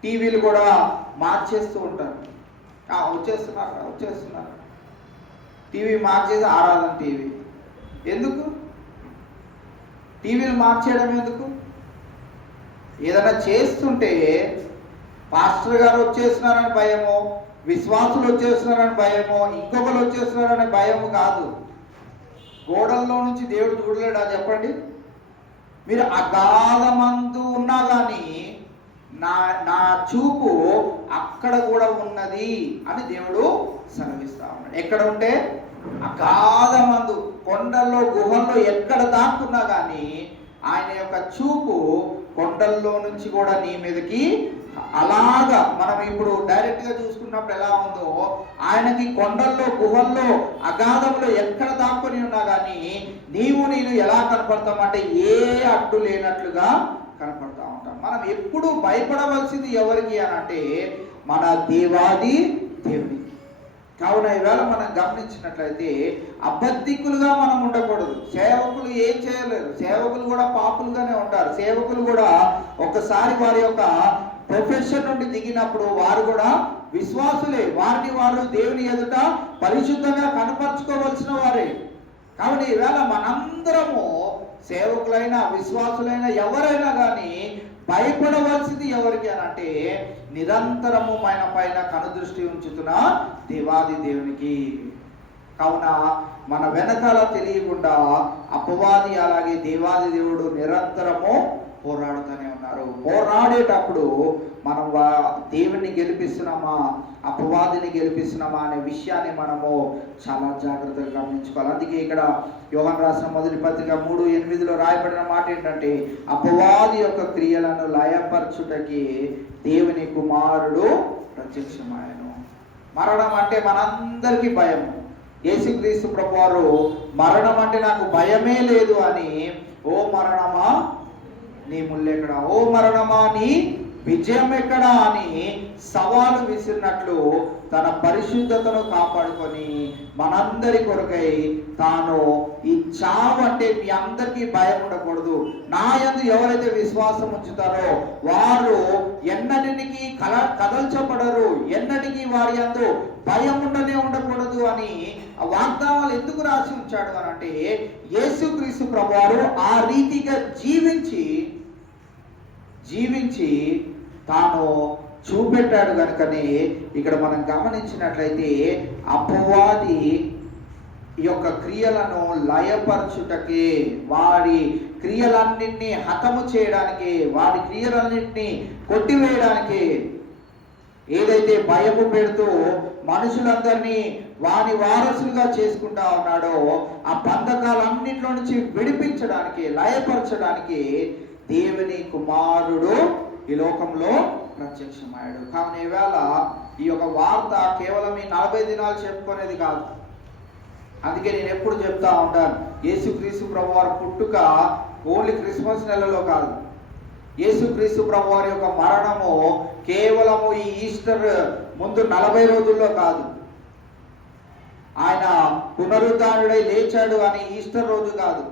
టీవీలు కూడా మార్చేస్తూ ఉంటారు. వచ్చేస్తున్నారు టీవీ మార్చేది ఆరాధన టీవీ. ఎందుకు టీవీలు మార్చేయడం? ఎందుకు? ఏదైనా చేస్తుంటే పాస్టర్ గారు వచ్చేస్తున్నారని భయమో, విశ్వాసులు వచ్చేస్తున్నారని భయమో, ఇంకొకరు వచ్చేస్తున్నారనే భయము కాదు. గోడల్లో నుంచి దేవుడు చూడలేడా చెప్పండి? మీరు అగాధమందు ఉన్నా కానీ నా చూపు అక్కడ కూడా ఉన్నది అని దేవుడు సెలవిస్తా ఉన్నాడు. ఎక్కడ ఉంటే అగాధమందు, కొండల్లో గుహల్లో ఎక్కడ దాక్కున్నా కానీ ఆయన యొక్క చూపు కొండల్లో నుంచి కూడా నీ మీదకి అలాగా మనం ఇప్పుడు డైరెక్ట్ గా చూసుకున్నప్పుడు ఎలా ఉందో ఆయనకి కొండల్లో గుహల్లో అగాధంలో ఎక్కడ దాక్కుని ఉన్నా కానీ నేను ఎలా కనపడతామంటే ఏ అడ్డు లేనట్లుగా కనపడతా ఉంటాం. మనం ఎప్పుడు భయపడవలసింది ఎవరికి అని అంటే మన దేవాది దేవునికి. కావున ఈవేళ మనం గమనించినట్లయితే అబద్ధికులుగా మనం ఉండకూడదు. సేవకులు ఏం చేయలేరు. సేవకులు కూడా పాపులుగానే ఉంటారు. సేవకులు కూడా ఒకసారి వారి యొక్క ప్రొఫెషన్ నుండి దిగినప్పుడు వారు కూడా విశ్వాసులే. వారిని వారు దేవుని ఎదుట పరిశుద్ధంగా కనపరుచుకోవలసిన వారే. కావున ఈవేళ మనందరము సేవకులైనా విశ్వాసులైనా ఎవరైనా కానీ భయపడవలసింది ఎవరికి అని అంటే నిరంతరము మన పైన కనుదృష్టి ఉంచుతున్న దేవాది దేవునికి. కావున మన వెనకాల తెలియకుండా అపవాది అలాగే దేవాది దేవుడు నిరంతరము పోరాడుతూనే ఉన్నారు. పోరాడేటప్పుడు మనం దేవుని గెలిపిస్తున్నామా, అపవాదిని గెలిపిస్తున్నామా అనే విషయాన్ని మనము చాలా జాగ్రత్తగా గమనించుకోవాలి. అందుకే ఇక్కడ యోహాను రాసిన మొదటి పత్రిక 3:8 రాయబడిన మాట ఏంటంటే, అపవాది యొక్క క్రియలను లయపరచుటకి దేవుని కుమారుడు ప్రత్యక్షమాయను. మరణం అంటే మనందరికీ భయం. యేసుక్రీస్తు ప్రభువారు మరణం అంటే నాకు భయమే లేదు అని, ఓ మరణమా నీ ముల్లెక్కడా, ఓ మరణమా నీ విజయం ఎక్కడా అని సవాలు విసిరినట్లు తన పరిశుద్ధతను కాపాడుకొని మనందరి కొరకై తాను ఈ చావు అంటే మీ అందరికీ భయం ఉండకూడదు, నా యందు ఎవరైతే విశ్వాసం ఉంచుతారో వారు ఎన్నటికి కదల్చబడరు, ఎన్నటికీ వారి యందు భయం ఉండకూడదు అని ఆ వాగ్దానాలు ఎందుకు రాసి ఉంచాడు అని అంటే, యేసుక్రీస్తు ప్రభువారు ఆ రీతిగా జీవించి తాను చూపెట్టాడు కనుకనే ఇక్కడ మనం గమనించినట్లయితే అపవాది యొక్క క్రియలను లయపరచుటకే, వారి క్రియలన్నింటినీ హతము చేయడానికి, వారి క్రియలన్నింటినీ కొట్టివేయడానికి, ఏదైతే భయము పెడుతూ మనుషులందరినీ వారి వారసులుగా చేసుకుంటా ఉన్నాడో ఆ బంధకాలన్నింటిలో నుంచి విడిపించడానికి, లయపరచడానికి దేవుని కుమారుడు ఈ లోకంలో ప్రత్యక్షమయ్యాడు. కావున ఈవేళ ఈ యొక్క వార్త కేవలం ఈ 40 దినాలు చెప్పుకునేది కాదు. అందుకే నేను ఎప్పుడు చెప్తా ఉంటాను, యేసుక్రీస్తు ప్రభువారి పుట్టుక ఓన్లీ క్రిస్మస్ నెలలో కాదు. యేసుక్రీస్తు ప్రభువారి యొక్క మరణము కేవలము ఈ ఈస్టర్ ముందు 40 రోజుల్లో కాదు. ఆయన పునరుద్ధానుడై లేచాడు అని ఈస్టర్ రోజు కాదు.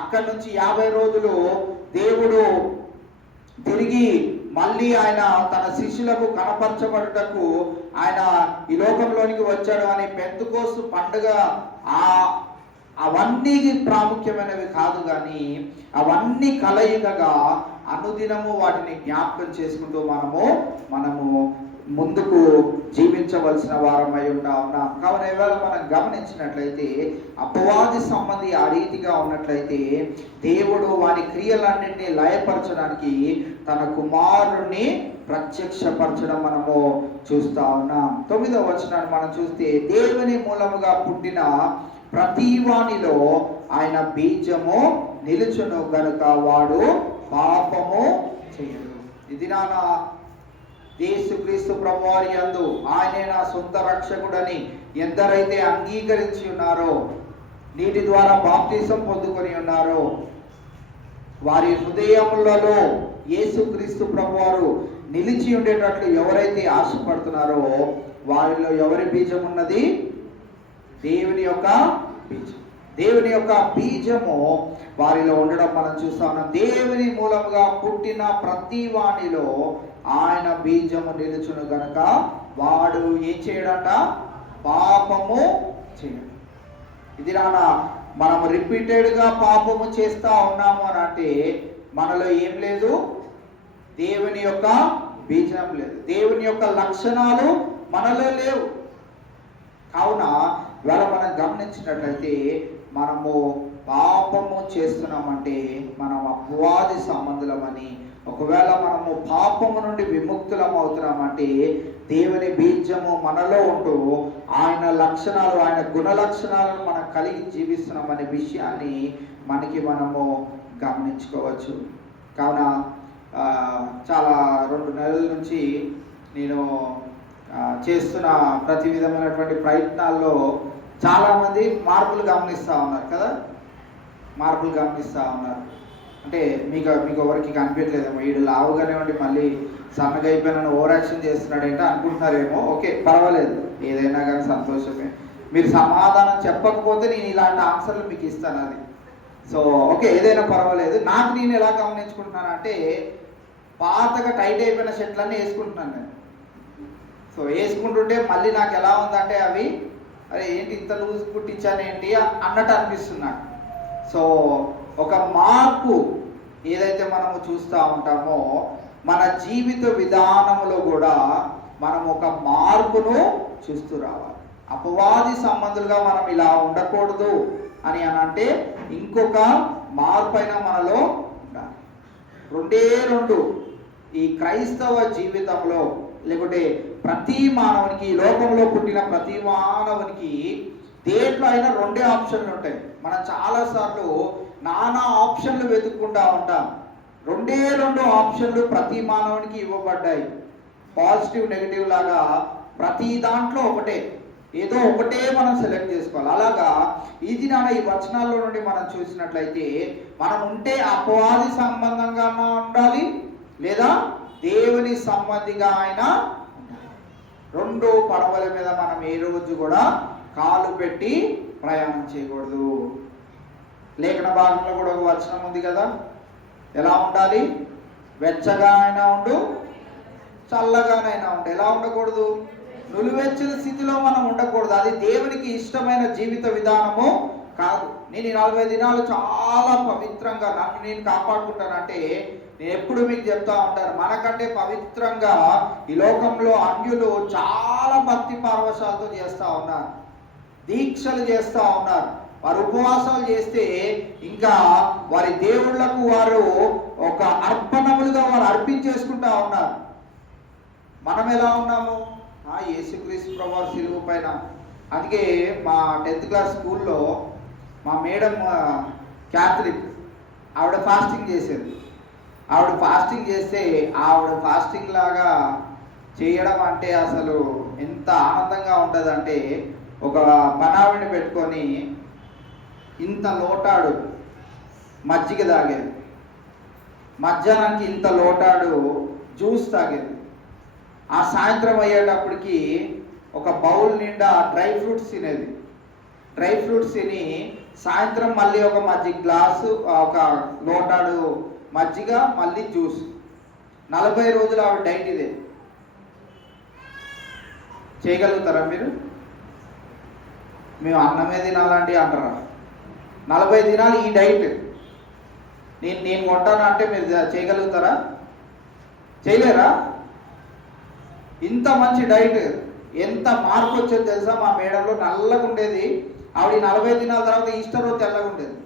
అక్కడి నుంచి 50 రోజులు దేవుడు తిరిగి మళ్ళీ ఆయన తన శిష్యులకు కనపరచబడుటకు ఆయన ఈ లోకంలోనికి వచ్చాడు అని పెంతెకోస్తు పండుగ అవన్నీ ప్రాముఖ్యమైనవి కాదు, కానీ అవన్నీ కలయికగా అనుదినము వాటిని జ్ఞాపకం చేసుకుంటూ మనము ముందుకు జీవించవలసిన వారమై ఉన్నాం. కావున ఇవాళ మనం గమనించినట్లయితే అపవాది సంబంధి ఆ రీతిగా ఉన్నట్లయితే దేవుడు వారి క్రియలన్నింటినీ లయపరచడానికి తన కుమారుణ్ణి ప్రత్యక్షపరచడం మనము చూస్తా ఉన్నాం. 9వ వచనాన్ని మనం చూస్తే, దేవుని మూలముగా పుట్టిన ప్రతి వానిలో ఆయన బీజము నిలుచును గనుక వాడు పాపము చేయడు. ఇది నానా యేసుక్రీస్తు ప్రభువారి యందు ఆయనే నా సొంత రక్షకుడని ఎందరైతే అంగీకరించి ఉన్నారో, నీటి ద్వారా బాప్తిసం పొందుకొని ఉన్నారో, వారి హృదయములలో యేసుక్రీస్తు ప్రభువారు నిలిచి ఉండేటట్లు ఎవరైతే ఆశపడుతున్నారో వారిలో ఎవరి బీజం ఉన్నది? దేవుని యొక్క బీజం. దేవుని యొక్క బీజము వారిలో ఉండడం మనం చూస్తా ఉన్నాం. దేవుని మూలముగా పుట్టిన ప్రతి వానిలో ఆయన బీజము నిలుచును గనక వాడు ఏం చేయడట? పాపము చేయడు. ఇది నాన్న మనం రిపీటెడ్గా పాపము చేస్తా ఉన్నాము అని అంటే మనలో ఏం లేదు? దేవుని యొక్క బీజం లేదు, దేవుని యొక్క లక్షణాలు మనలో లేవు. కావున ఇవాళ మనం గమనించినట్లయితే మనము పాపము చేస్తున్నామంటే మనం అపవాది సంబంధులమని, ఒకవేళ మనము పాపము నుండి విముక్తులం అవుతున్నామంటే దేవుని బీజము మనలో ఉంటూ ఆయన లక్షణాలు, ఆయన గుణ లక్షణాలను మనం కలిగి జీవిస్తున్నామనే విషయాన్ని మనము గమనించుకోవచ్చు. కావున చాలా 2 నెలల నుంచి నేను చేస్తున్న ప్రతి విధమైనటువంటి ప్రయత్నాల్లో చాలామంది మార్పులు గమనిస్తూ ఉన్నారు కదా, మార్పులు గమనిస్తూ ఉన్నారు. అంటే మీకు ఎవరికి కనిపించలేదేమో, వీడు లావుగానే ఉండి మళ్ళీ సన్నగా అయిపోయిన ఓవర్ యాక్షన్ చేస్తున్నాడంటే అనుకుంటున్నారేమో. ఓకే, పర్వాలేదు, ఏదైనా కానీ సంతోషమే. మీరు సమాధానం చెప్పకపోతే నేను ఇలాంటి ఆన్సర్లు మీకు ఇస్తాను. అది సో ఓకే, ఏదైనా పర్వాలేదు. నాకు నేను ఎలా గమనించుకుంటున్నానంటే పాతగా టైట్ అయిపోయిన షర్ట్లన్నీ వేసుకుంటున్నాను నేను. సో వేసుకుంటుంటే మళ్ళీ నాకు ఎలా ఉందంటే అవి అరే ఏంటి ఇంత లూజ్ కుట్టించాను ఏంటి అన్నట్టు అనిపిస్తుంది నాకు. సో ఒక మార్పు ఏదైతే మనము చూస్తూ ఉంటామో మన జీవిత విధానంలో కూడా మనం ఒక మార్పును చూస్తూ రావాలి. అపవాది సంబంధులుగా మనం ఇలా ఉండకూడదు అని అంటే ఇంకొక మార్పు అయినా మనలో ఉండాలి. రెండే రెండు. ఈ క్రైస్తవ జీవితంలో లేకుంటే ప్రతి మానవునికి, ఈ లోకంలో పుట్టిన ప్రతి మానవునికి దేంట్లో అయినా రెండే ఆప్షన్లు ఉంటాయి. మనం చాలాసార్లు నానా ఆప్షన్లు వెతుక్కుంటా ఉంటాం. రెండే రెండు ఆప్షన్లు ప్రతి మానవునికి ఇవ్వబడ్డాయి. పాజిటివ్ నెగిటివ్ లాగా ప్రతి దాంట్లో ఒకటే, ఏదో ఒకటే మనం సెలెక్ట్ చేసుకోవాలి. అలాగా ఈ దినాన ఈ వచనాల్లో నుండి మనం చూసినట్లయితే మనం ఉంటే అపవాది సంబంధంగా ఉండాలి, లేదా దేవుని సంబంధిగా అయినా రెండు పడవల మీద మనం ఏ రోజు కూడా కాలు పెట్టి ప్రయాణం చేయకూడదు. లేఖన భాగంలో కూడా ఒక వచనం ఉంది కదా, ఎలా ఉండాలి? వెచ్చగా అయినా ఉండు, చల్లగానైనా ఉండు. ఎలా ఉండకూడదు? నులివెచ్చని స్థితిలో మనం ఉండకూడదు. అది దేవునికి ఇష్టమైన జీవిత విధానము కాదు. నేను ఈ 40 దినాలు చాలా పవిత్రంగా నన్ను నేను కాపాడుకుంటానంటే నేను ఎప్పుడు మీకు చెప్తా ఉంటాను, మనకంటే పవిత్రంగా ఈ లోకంలో అన్యులు చాలా భక్తి పారవశాలతో చేస్తూ ఉన్నారు, దీక్షలు చేస్తూ ఉన్నారు. వారు ఉపవాసాలు చేస్తే ఇంకా వారి దేవుళ్లకు వారు ఒక అర్పణములుగా వారు అర్పించేసుకుంటా ఉన్నారు. మనం ఎలా ఉన్నాము? యేసుక్రీస్తు ప్రభువు శిలువ పైన. అందుకే మా 10th క్లాస్ స్కూల్లో మా మేడం క్యాథలిక్, ఆవిడ ఫాస్టింగ్ చేసేది. ఆవిడ ఫాస్టింగ్ చేస్తే ఆవిడ ఫాస్టింగ్ లాగా చేయడం అంటే అసలు ఎంత ఆనందంగా ఉంటుందంటే, ఒక పనావిడిని పెట్టుకొని ఇంత లోటాడు మజ్జిగ తాగేది, మధ్యాహ్నానికి ఇంత లోటాడు జ్యూస్ తాగేది, ఆ సాయంత్రం అయ్యేటప్పటికి ఒక బౌల్ నిండా డ్రై ఫ్రూట్స్ తినేది. డ్రై ఫ్రూట్స్ తిని సాయంత్రం మళ్ళీ ఒక మజ్జిగ గ్లాసు, ఒక లోటాడు మజ్జిగ, మళ్ళీ జ్యూస్. 40 రోజులు ఆవిడ డైట్ ఇదే. చేయగలుగుతారా మీరు? మేము అన్నమే తినాలండి అంటారా? 40 దినాలు ఈ డైట్ నేను కొంటాను అంటే మీరు చేయగలుగుతారా? చేయలేరా? ఇంత మంచి డైట్ ఎంత మార్పు వచ్చేది తెలుసా? మా మేడంలో నల్లగా ఉండేది ఆవిడ 40 దినాల తర్వాత ఈస్టర్ రోజు తెల్లగా ఉండేది.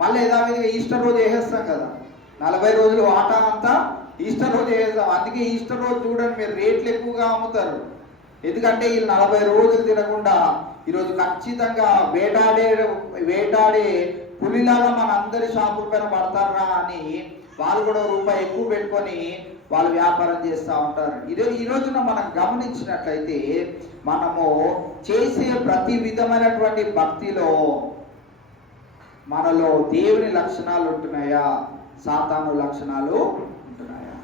మళ్ళీ యథావిధిగా ఈస్టర్ రోజు వేసేస్తాం కదా, 40 రోజులు వాటా అంతా ఈస్టర్ రోజు వేసేస్తాం. అందుకే ఈస్టర్ రోజు చూడండి మీరు రేట్లు ఎక్కువగా అమ్ముతారు. ఎందుకంటే వీళ్ళు 40 రోజులు తినకుండా ఈరోజు ఖచ్చితంగా వేటాడే పులిలాగా మన అందరి షాపుల పైన పడతారా అని వాళ్ళు కూడా రూపాయి ఎక్కువ పెట్టుకొని వాళ్ళు వ్యాపారం చేస్తూ ఉంటారు. ఈ రోజున మనం గమనించినట్లయితే మనము చేసే ప్రతి విధమైనటువంటి భక్తిలో మనలో దేవుని లక్షణాలు ఉంటున్నాయా, సాతాను లక్షణాలు ఉంటున్నాయా?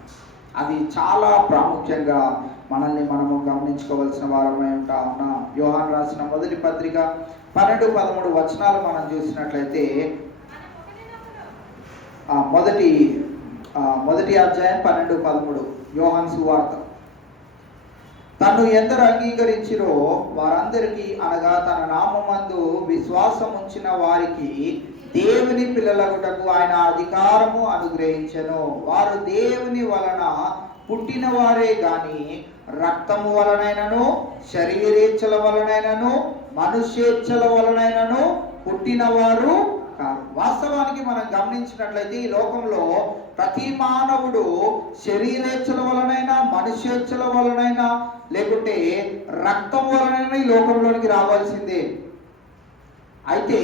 అది చాలా ప్రాముఖ్యంగా మనల్ని మనము గమనించుకోవాల్సిన వారమై ఉంటా ఉన్నాం. యోహాను రాసిన మొదటి పత్రిక 12-13 వచనాలు మనం చూసినట్లయితే మొదటి అధ్యాయం 12-13 యోహాను సువార్త. తను ఎందరు అంగీకరించిరో వారందరికీ, అనగా తన నామమందు విశ్వాసం ఉంచిన వారికి దేవుని పిల్లలగుటకు ఆయన అధికారము అనుగ్రహించెను. వారు దేవుని వలన పుట్టిన వారే గాని రక్తము వలనైనను, శరీరేచ్ఛల వలనైనను, మనుష్యేచ్ఛల వలనైనను పుట్టిన వారు కాదు. వాస్తవానికి మనం గమనించినట్లయితే ఈ లోకంలో ప్రతి మానవుడు శరీరేచ్ఛల వలనైనా, మనుష్యేచ్ఛల వలనైనా, లేకుంటే రక్తం వలనైనా ఈ లోకంలోనికి రావాల్సిందే. అయితే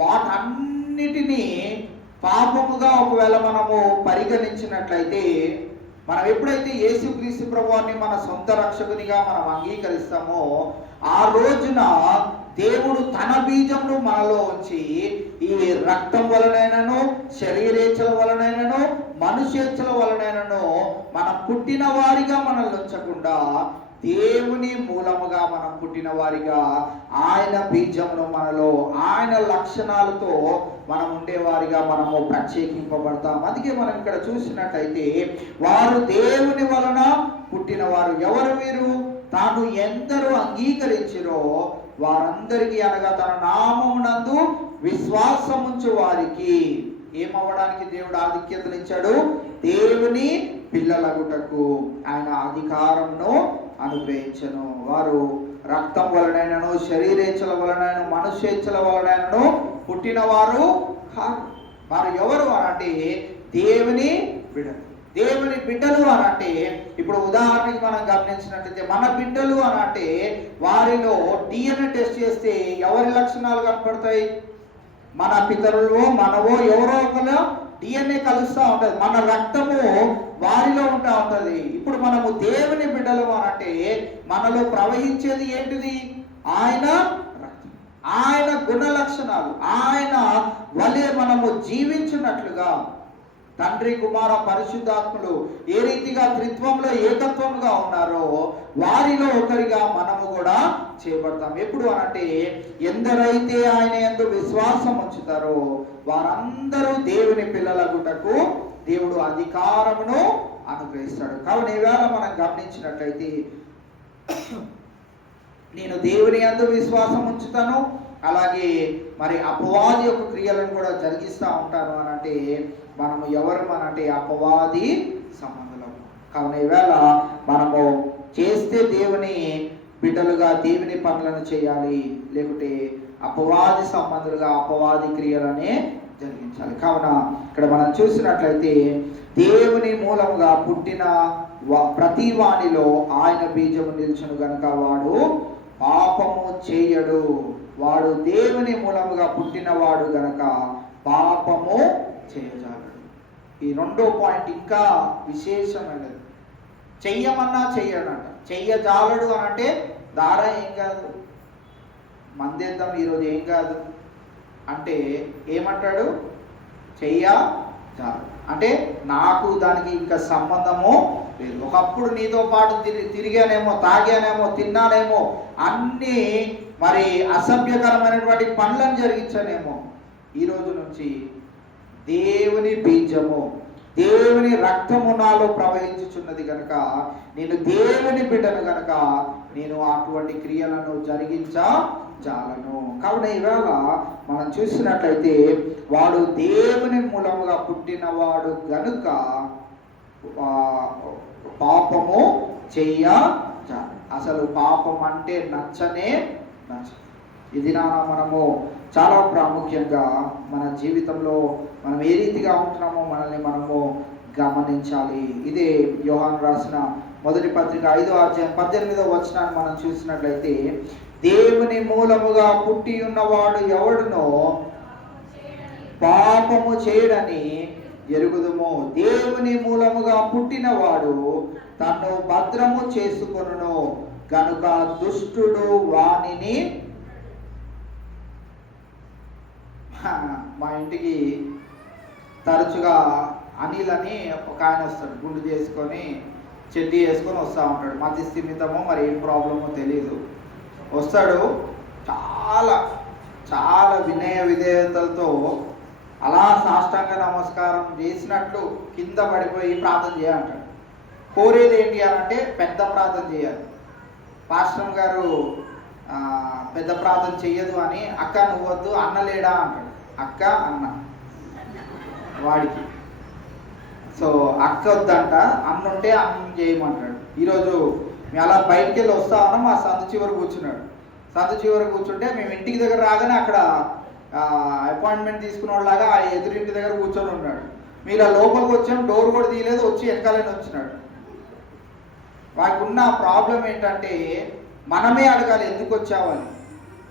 వాటన్నిటినీ పాపముగా ఒకవేళ మనము పరిగణించినట్లయితే, మనం ఎప్పుడైతే యేసుక్రీస్తు ప్రభువాన్ని మన సొంత రక్షకునిగా మనం అంగీకరిస్తామో ఆ రోజున దేవుడు తన బీజమును మనలో ఉంచి ఈ రక్తం వలనైనను, శరీరేచ్ఛల వలనైనను, మనుష్యేచ్ఛల వలనైనను మనం పుట్టిన వారిగా మనల్ని ఉంచకుండా దేవుని మూలముగా మనం పుట్టిన వారిగా ఆయన బీజమును మనలో, ఆయన లక్షణాలతో మనం ఉండేవారిగా మనము ప్రత్యేకింపబడతాం. అందుకే మనం ఇక్కడ చూసినట్టయితే వారు దేవుని వలన పుట్టిన వారు. ఎవరు వీరు? తాను ఎందరూ అంగీకరించిరో వారందరికీ, అనగా తన నామమునందు విశ్వాసముంచు వారికి ఏమవ్వడానికి దేవుడు ఆధిక్యతనిచ్చాడు? దేవుని పిల్లలగుటకు ఆయన అధికారమును అనుగ్రహించను. వారు రక్తం వలనైనను, శరీరేచ్ఛల వలనైనను, మనుష్యేచ్ఛల వలనైనను పుట్టిన వారు కాదు. వారు ఎవరు అంటే దేవుని బిడ్డలు. దేవుని బిడ్డలు అని అంటే ఇప్పుడు ఉదాహరణకి మనం గమనించినట్లయితే మన బిడ్డలు అని అంటే వారిలో DNA టెస్ట్ చేస్తే ఎవరి లక్షణాలు కనపడతాయి? మన పితరులు మనవో ఎవరో ఒకరు DNA కలుస్తూ ఉంటుంది, మన రక్తము వారిలో ఉంటా ఉంటుంది. ఇప్పుడు మనము దేవుని బిడ్డలు అని అంటే మనలో ప్రవహించేది ఏంటిది? ఆయన రక్తం, ఆయన గుణ లక్షణాలు, ఆయన వలె మనము జీవించినట్లుగా తండ్రి కుమార పరిశుద్ధాత్ములు ఏ రీతిగా త్రిత్వంలో ఏకత్వంగా ఉన్నారో వారిలో ఒకరిగా మనము కూడా చేయబడతాం. ఎప్పుడు అనంటే ఎందరైతే ఆయన యందు విశ్వాసం ఉంచుతారో వారందరూ దేవుని పిల్లలగుటకు దేవుడు అధికారమును అనుగ్రహిస్తాడు. కావున ఈవేళ మనం గమనించినట్లయితే నేను దేవుని యందు విశ్వాసం ఉంచుతాను, అలాగే మరి అపవాది యొక్క క్రియలను కూడా జరిగిస్తూ ఉంటాను అని అంటే మనము ఎవరు అనంటే అపవాది సంబంధులము. కావున ఈవేళ మనము చేస్తే దేవుని బిడ్డలుగా దేవుని పనులను చేయాలి, లేకుంటే అపవాది సంబంధులుగా అపవాది క్రియలనే జరిగించాలి. కావున ఇక్కడ మనం చూసినట్లయితే దేవుని మూలముగా పుట్టిన ప్రతి వానిలో ఆయన బీజము నిల్చును గనుక వాడు పాపము చేయడు. వాడు దేవుని మూలముగా పుట్టినవాడు గనక పాపము చేయజాలడు. ఈ రెండో పాయింట్ ఇంకా విశేషమైనది. చెయ్యమన్నా చెయ్యడంట, చెయ్యజాలడు అని అంటే దారా ఏం కాదు, మందేద్దాం ఈరోజు ఏం కాదు అంటే ఏమంటాడు? చెయ్యజాలడు అంటే నాకు దానికి ఇంకా సంబంధము లేదు. ఒకప్పుడు నీతో పాటు తిరిగానేమో, తాగానేమో, తిన్నానేమో, అన్నీ మరి అసభ్యకరమైనటువంటి పనులను జరిగించానేమో, ఈ రోజు నుంచి దేవుని బీజము దేవుని రక్తము నాలో ప్రవహించుచున్నది కనుక నేను దేవుని బిడ్డను కనుక నేను అటువంటి క్రియలను జరిగించజాలను. కావున ఈవేళ మనం చూసినట్లయితే వాడు దేవుని మూలముగా పుట్టినవాడు గనుక పాపము చెయ్యజాలడు. అసలు పాపం అంటే నచ్చనే నచ్చదు. ఇది మనము చాలా ప్రాముఖ్యంగా మన జీవితంలో మనం ఏ రీతిగా ఉంటున్నామో మనల్ని మనము గమనించాలి. ఇదే యోహాను రాసిన మొదటి పత్రిక 5వ అధ్యాయం 18వ వచనాన్ని మనం చూసినట్లయితే దేవుని మూలముగా పుట్టి ఉన్నవాడు ఎవడునో పాపము చేయడని ఎరుగుదుము. దేవుని మూలముగా పుట్టినవాడు తన్ను భద్రము చేసుకొనును గనుక దుష్టుడు వానిని. మా ఇంటికి తరచుగా అనిల్ అని ఒక ఆయన వస్తాడు, గుండు చేసుకొని చెడ్డీ వేసుకొని వస్తూ ఉంటాడు. మతి స్థిమితమో మరి ఏం ప్రాబ్లమో తెలియదు. వస్తాడు, చాలా చాలా వినయ విధేయతలతో అలా సాష్టాంగ నమస్కారం చేసినట్లు కింద పడిపోయి ప్రార్థన చేయాలంటాడు. కోరేది ఏంటి అనంటే పెద్ద ప్రార్థన చేయాలి. పాస్టర్ గారు పెద్ద ప్రార్థన చెయ్యదు అని, అక్క నువ్వు వద్దు, అన్న లేడా అంటాడు. అక్క అన్న వాడికి. సో అక్క వద్దంట, అన్న ఉంటే అన్నం చేయమంటాడు. ఈరోజు మేము అలా బయటికి వెళ్ళి వస్తా ఉన్నాం, మా సందు చివరి కూర్చున్నాడు. సందు చివరి కూర్చుంటే మేము ఇంటికి దగ్గర రాగానే అక్కడ అపాయింట్మెంట్ తీసుకున్న వాళ్ళలాగా ఆ ఎదురింటి దగ్గర కూర్చొని ఉన్నాడు. మీరు ఆ లోపలికి వచ్చాం, డోర్ కూడా తీయలేదు, వచ్చి వెనకాలని వచ్చినాడు. వాడికున్న ప్రాబ్లం ఏంటంటే మనమే అడగాలి ఎందుకు వచ్చావని.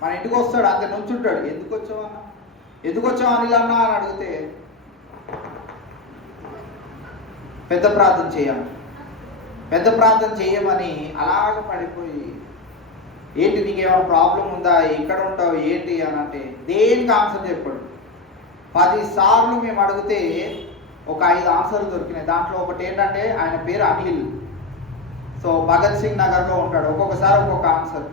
మన ఇంటికి వస్తాడు, అంత నుంచుంటాడు, ఎందుకు వచ్చావన్నా, ఎందుకు వచ్చావు అనిల్ అన్నా అని అడిగితే పెద్ద ప్రార్థన చేయాలి, పెద్ద ప్రార్థన చేయమని అలాగ పడిపోయి ఏంటి నీకేమైనా ప్రాబ్లం ఉందా, ఎక్కడ ఉంటావు ఏంటి అని అంటే దేనికి ఆన్సర్ చెప్పాడు. 10 సార్లు మేము అడిగితే ఒక 5 ఆన్సర్లు దొరికినాయి. దాంట్లో ఒకటి ఏంటంటే ఆయన పేరు అనిల్, సో భగత్ సింగ్ నగర్లో ఉంటాడు. ఒక్కొక్కసారి ఒక్కొక్క ఆన్సర్.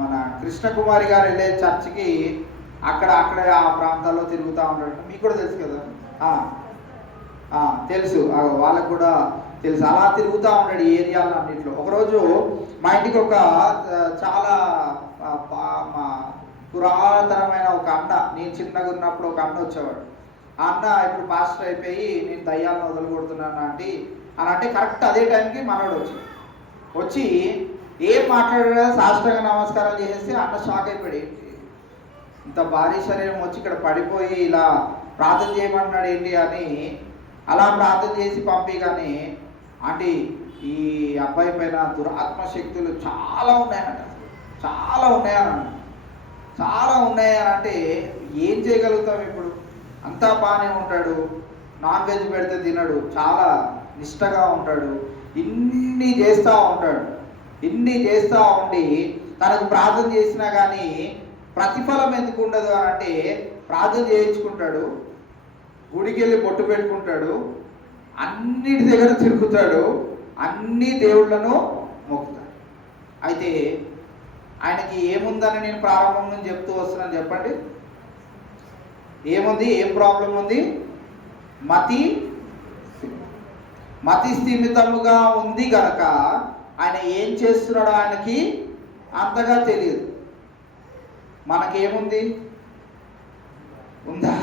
మన కృష్ణకుమారి గారు వెళ్ళే చర్చికి అక్కడే ఆ ప్రాంతాల్లో తిరుగుతూ ఉంటాడు. మీకు కూడా తెలుసు కదా, తెలుసు, వాళ్ళకు కూడా తెలుసు. అలా తిరుగుతూ ఉంటాడు ఈ ఏరియాలో అన్నింటిలో. ఒకరోజు మా ఇంటికి ఒక చాలా పురాతనమైన ఒక అన్న, నేను చిన్నగా ఉన్నప్పుడు ఒక అన్న వచ్చేవాడు. ఆ అన్న ఇప్పుడు పాస్టర్ అయిపోయి నేను దయ్యాలను వదలగొడుతున్నాను ఆంటీ అని అంటే కరెక్ట్ అదే టైంకి మనోడు వచ్చి ఏం మాట్లాడాడో సాష్టాంగ నమస్కారం చేసేసి అన్న షాక్ అయిపోయాడు. ఇంత భారీ శరీరం వచ్చి ఇక్కడ పడిపోయి ఇలా ప్రార్థన చేయమన్నాడు ఏంటి అని అలా ప్రార్థన చేసి పంపిగానే అంటే ఈ అబ్బాయి పైన ఆత్మశక్తులు చాలా ఉన్నాయన్నట, చాలా ఉన్నాయని చాలా ఉన్నాయని అంటే ఏం చేయగలుగుతాం ఇప్పుడు? అంతా బాగానే ఉంటాడు, నాన్ వెజ్ పెడితే తినడు, చాలా నిష్టగా ఉంటాడు, ఇన్ని చేస్తూ ఉంటాడు. ఇన్ని చేస్తూ ఉండి తనకు ప్రార్థన చేసినా కానీ ప్రతిఫలం ఎందుకు ఉండదు అని అంటే ప్రార్థన చేయించుకుంటాడు, గుడికి వెళ్ళి బొట్టు పెట్టుకుంటాడు, అన్నిటి దగ్గర తిరుగుతాడు, అన్ని దేవుళ్ళను మొక్కుతాడు. అయితే ఆయనకి ఏముందని నేను ప్రారంభం నుంచి చెప్తూ వస్తున్నాను, చెప్పండి ఏముంది? ఏం ప్రాబ్లం ఉంది? మతి స్థిమితముగా ఉంది గనక ఆయన ఏం చేస్తున్నాడో ఆయనకి అంతగా తెలియదు. మనకేముంది? ఉందా?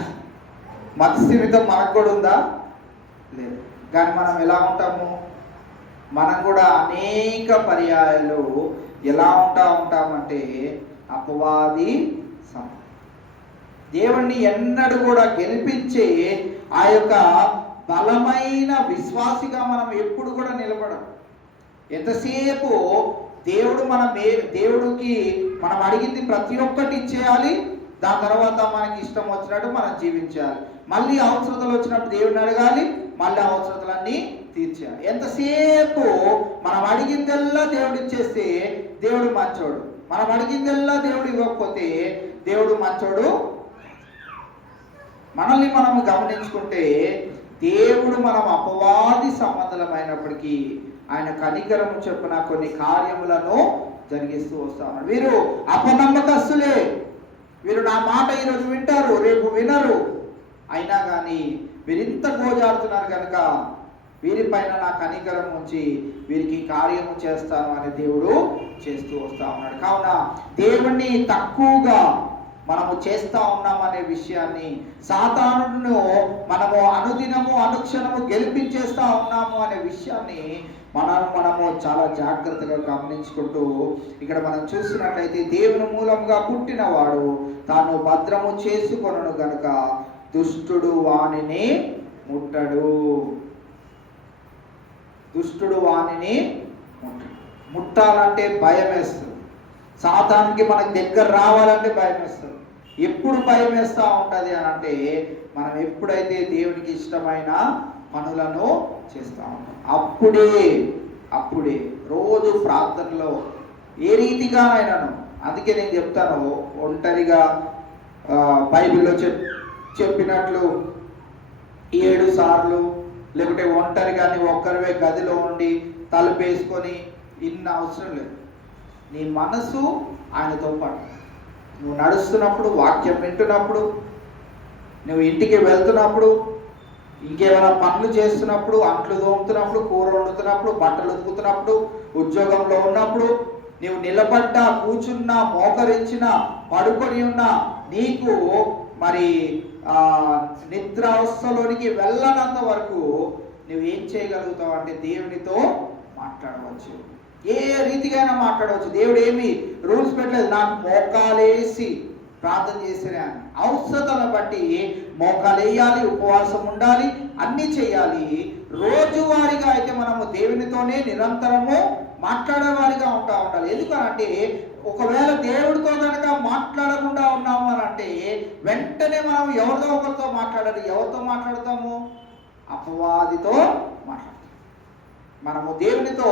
మతి స్థిమితం మనకు కూడా ఉందా? లేదు. కానీ మనం ఎలా ఉంటాము? మనం కూడా అనేక పర్యాయాలు ఎలా ఉంటామంటే అపవాది దేవుణ్ణి ఎన్నడూ కూడా గెలిపించే ఆ యొక్క బలమైన విశ్వాసిగా మనం ఎప్పుడు కూడా నిలబడం. ఎంతసేపు దేవుడికి మనం అడిగింది ప్రతి ఒక్కటి ఇచ్చేయాలి, దాని తర్వాత మనకి ఇష్టం వచ్చినట్టు మనం జీవించాలి. మళ్ళీ అవసరతలు వచ్చినప్పుడు దేవుడిని అడగాలి, మళ్ళీ అవసరతలన్నీ తీర్చేయాలి. ఎంతసేపు మనం అడిగిందల్లా దేవుడు ఇచ్చేస్తే దేవుడు మంచోడు, మనం అడిగిందల్లా దేవుడు ఇవ్వకపోతే దేవుడు మంచోడు. మనల్ని మనం గమనించుకుంటే దేవుడు మనం అపవాది సంబంధమైనప్పటికీ ఆయన కనికరము చొప్పున కొన్ని కార్యములను జరిగిస్తూ వస్తామన్నారు. వీరు అపనమ్మకస్తులే, వీరు నా మాట ఈరోజు వింటారు, రేపు వినరు, అయినా కానీ వీరింత గోజాడుతున్నారు కనుక వీరిపైన నా కనికరం ఉంచి వీరికి కార్యము చేస్తాను అని దేవుడు చేస్తూ వస్తా ఉన్నాడు. కావున దేవుణ్ణి తక్కువగా మనము చేస్తా ఉన్నామనే విషయాన్ని, సాతానును మనము అనుదినము అనుక్షణము గెలిపించేస్తా ఉన్నాము అనే విషయాన్ని మనము చాలా జాగ్రత్తగా గమనించుకుంటూ ఇక్కడ మనం చూసినట్లయితే దేవుని మూలంగా పుట్టినవాడు తాను భద్రము చేసుకొనను గనుక దుష్టుడు వానిని ముట్టడు. దుష్టుడు వానిని ముట్టాలంటే భయం వేస్తుంది. సాతానికి మనకు దగ్గర రావాలంటే భయం వేస్తుంది. ఎప్పుడు భయం వేస్తూ ఉంటుంది అని అంటే మనం ఎప్పుడైతే దేవునికి ఇష్టమైన పనులను చేస్తూ ఉంటాం అప్పుడే రోజు ప్రార్థనలో ఏ రీతిగానైనాను. అందుకే నేను చెప్తాను, ఒంటరిగా బైబిల్లో చెప్పినట్లు 7 సార్లు లేకుంటే ఒంటరిగాని ఒక్కరివే గదిలో ఉండి తలుపేసుకొని ఇన్న అవసరం లేదు. నీ మనసు ఆయనతో పాటు నువ్వు నడుస్తున్నప్పుడు, వాక్యం వింటున్నప్పుడు, నువ్వు ఇంటికి వెళ్తున్నప్పుడు, ఇంకేమైనా పనులు చేస్తున్నప్పుడు, అంట్లు తోముతున్నప్పుడు, కూర వండుతున్నప్పుడు, బట్టలు ఉతుకుతున్నప్పుడు, ఉద్యోగంలో ఉన్నప్పుడు, నువ్వు నిలబడ్డా, కూర్చున్నా, మోకరించినా, పడుకొని ఉన్నా నీకు మరి నిద్రావస్థలోనికి వెళ్ళనంత వరకు నువ్వు ఏం చేయగలుగుతావు అంటే దేవునితో మాట్లాడవచ్చు. ఏ రీతిగా మాట్లాడవచ్చు. దేవుడు ఏమి రూల్స్ పెట్టలేదు, నాకు మోకాలేసి ప్రార్థన చేసినా అని. అవసరతను బట్టి మోకాలు వేయాలి, ఉపవాసం ఉండాలి, అన్నీ చేయాలి. రోజువారీగా అయితే మనము దేవునితోనే నిరంతరము మాట్లాడేవారిగా ఉండాలి. ఎందుకనంటే ఒకవేళ దేవుడితో కనుక మాట్లాడకుండా ఉన్నాము అని అంటే వెంటనే మనం ఎవరితో ఒకరితో మాట్లాడాలి. ఎవరితో మాట్లాడతాము? అపవాదితో మాట్లాడతాం. మనము దేవునితో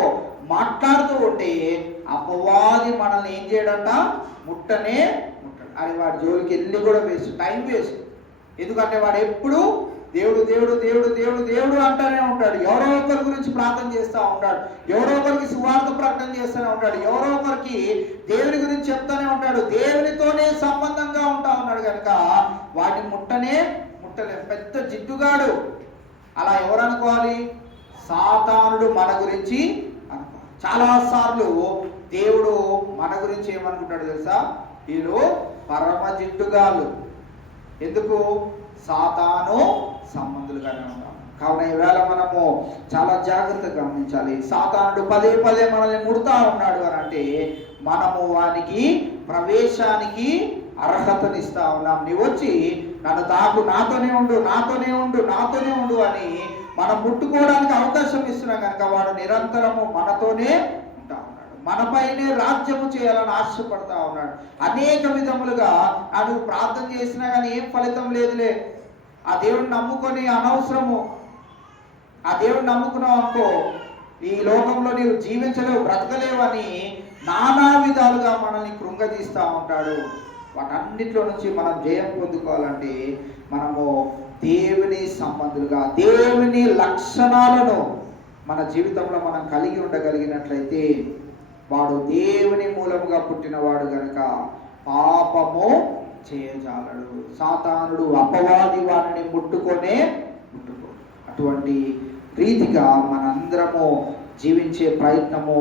మాట్లాడుతూ ఉంటే అపవాది మనల్ని ఏం చేయడంట? ముట్టడు. అది వాడి జోలికి వెళ్ళి కూడా వేస్ట్, టైం వేస్ట్. ఎందుకంటే వాడు ఎప్పుడు దేవుడు దేవుడు దేవుడు దేవుడు దేవుడు అంటానే ఉంటాడు. ఎవరో ఒకరి గురించి ప్రార్థన చేస్తూ ఉంటాడు, ఎవరో ఒకరికి సువార్త ప్రకటన చేస్తూనే ఉంటాడు, ఎవరో ఒకరికి దేవుని గురించి చెప్తానే ఉంటాడు, దేవునితోనే సంబంధంగా ఉంటా ఉన్నాడు కనుక వాడిని ముట్టలేం. పెద్ద జిడ్డుగాడు. అలా ఎవరు అనుకోవాలి? సాతానుడు మన గురించి అనుకోవాలి. చాలాసార్లు దేవుడు మన గురించి ఏమనుకుంటాడు తెలుసా? వీళ్ళు పరమ జిడ్డుగాలు. ఎందుకు? సాతాను సంబంధులుగానే ఉంటాం. కావున ఈవేళ మనము చాలా జాగ్రత్తగా గమనించాలి. సాతానుడు పదే మనల్ని ముడుతా ఉన్నాడు అని అంటే మనము వానికి ప్రవేశానికి అర్హతనిస్తా ఉన్నాం. నీవు వచ్చి నన్ను తాకు, నాతోనే ఉండు, నాతోనే ఉండు, నాతోనే ఉండు అని మనం ముట్టుకోవడానికి అవకాశం ఇస్తున్నాం కనుక వాడు నిరంతరము మనతోనే ఉంటా ఉన్నాడు, మనపైనే రాజ్యము చేయాలని ఆశపడతా ఉన్నాడు. అనేక విధములుగా నువ్వు ప్రార్థన చేసినా కానీ ఏం ఫలితం లేదులే, ఆ దేవుడిని నమ్ముకొని అనవసరము, ఆ దేవుడిని నమ్ముకున్నావు అనుకో ఈ లోకంలో నీవు జీవించలేవు, బ్రతకలేవు అని నానా విధాలుగా మనల్ని కృంగదీస్తూ ఉంటాడు. వాటన్నిటిలో నుంచి మనం జయం పొందుకోవాలంటే మనము దేవుని సంబంధులుగా, దేవుని లక్షణాలను మన జీవితంలో మనం కలిగి ఉండగలిగినట్లయితే వాడు దేవుని మూలముగా పుట్టినవాడు గనుక పాపము చేయజాలడు. సాతానుడు, అపవాది వారిని ముట్టుకో. అటువంటి రీతిగా మనందరము జీవించే ప్రయత్నము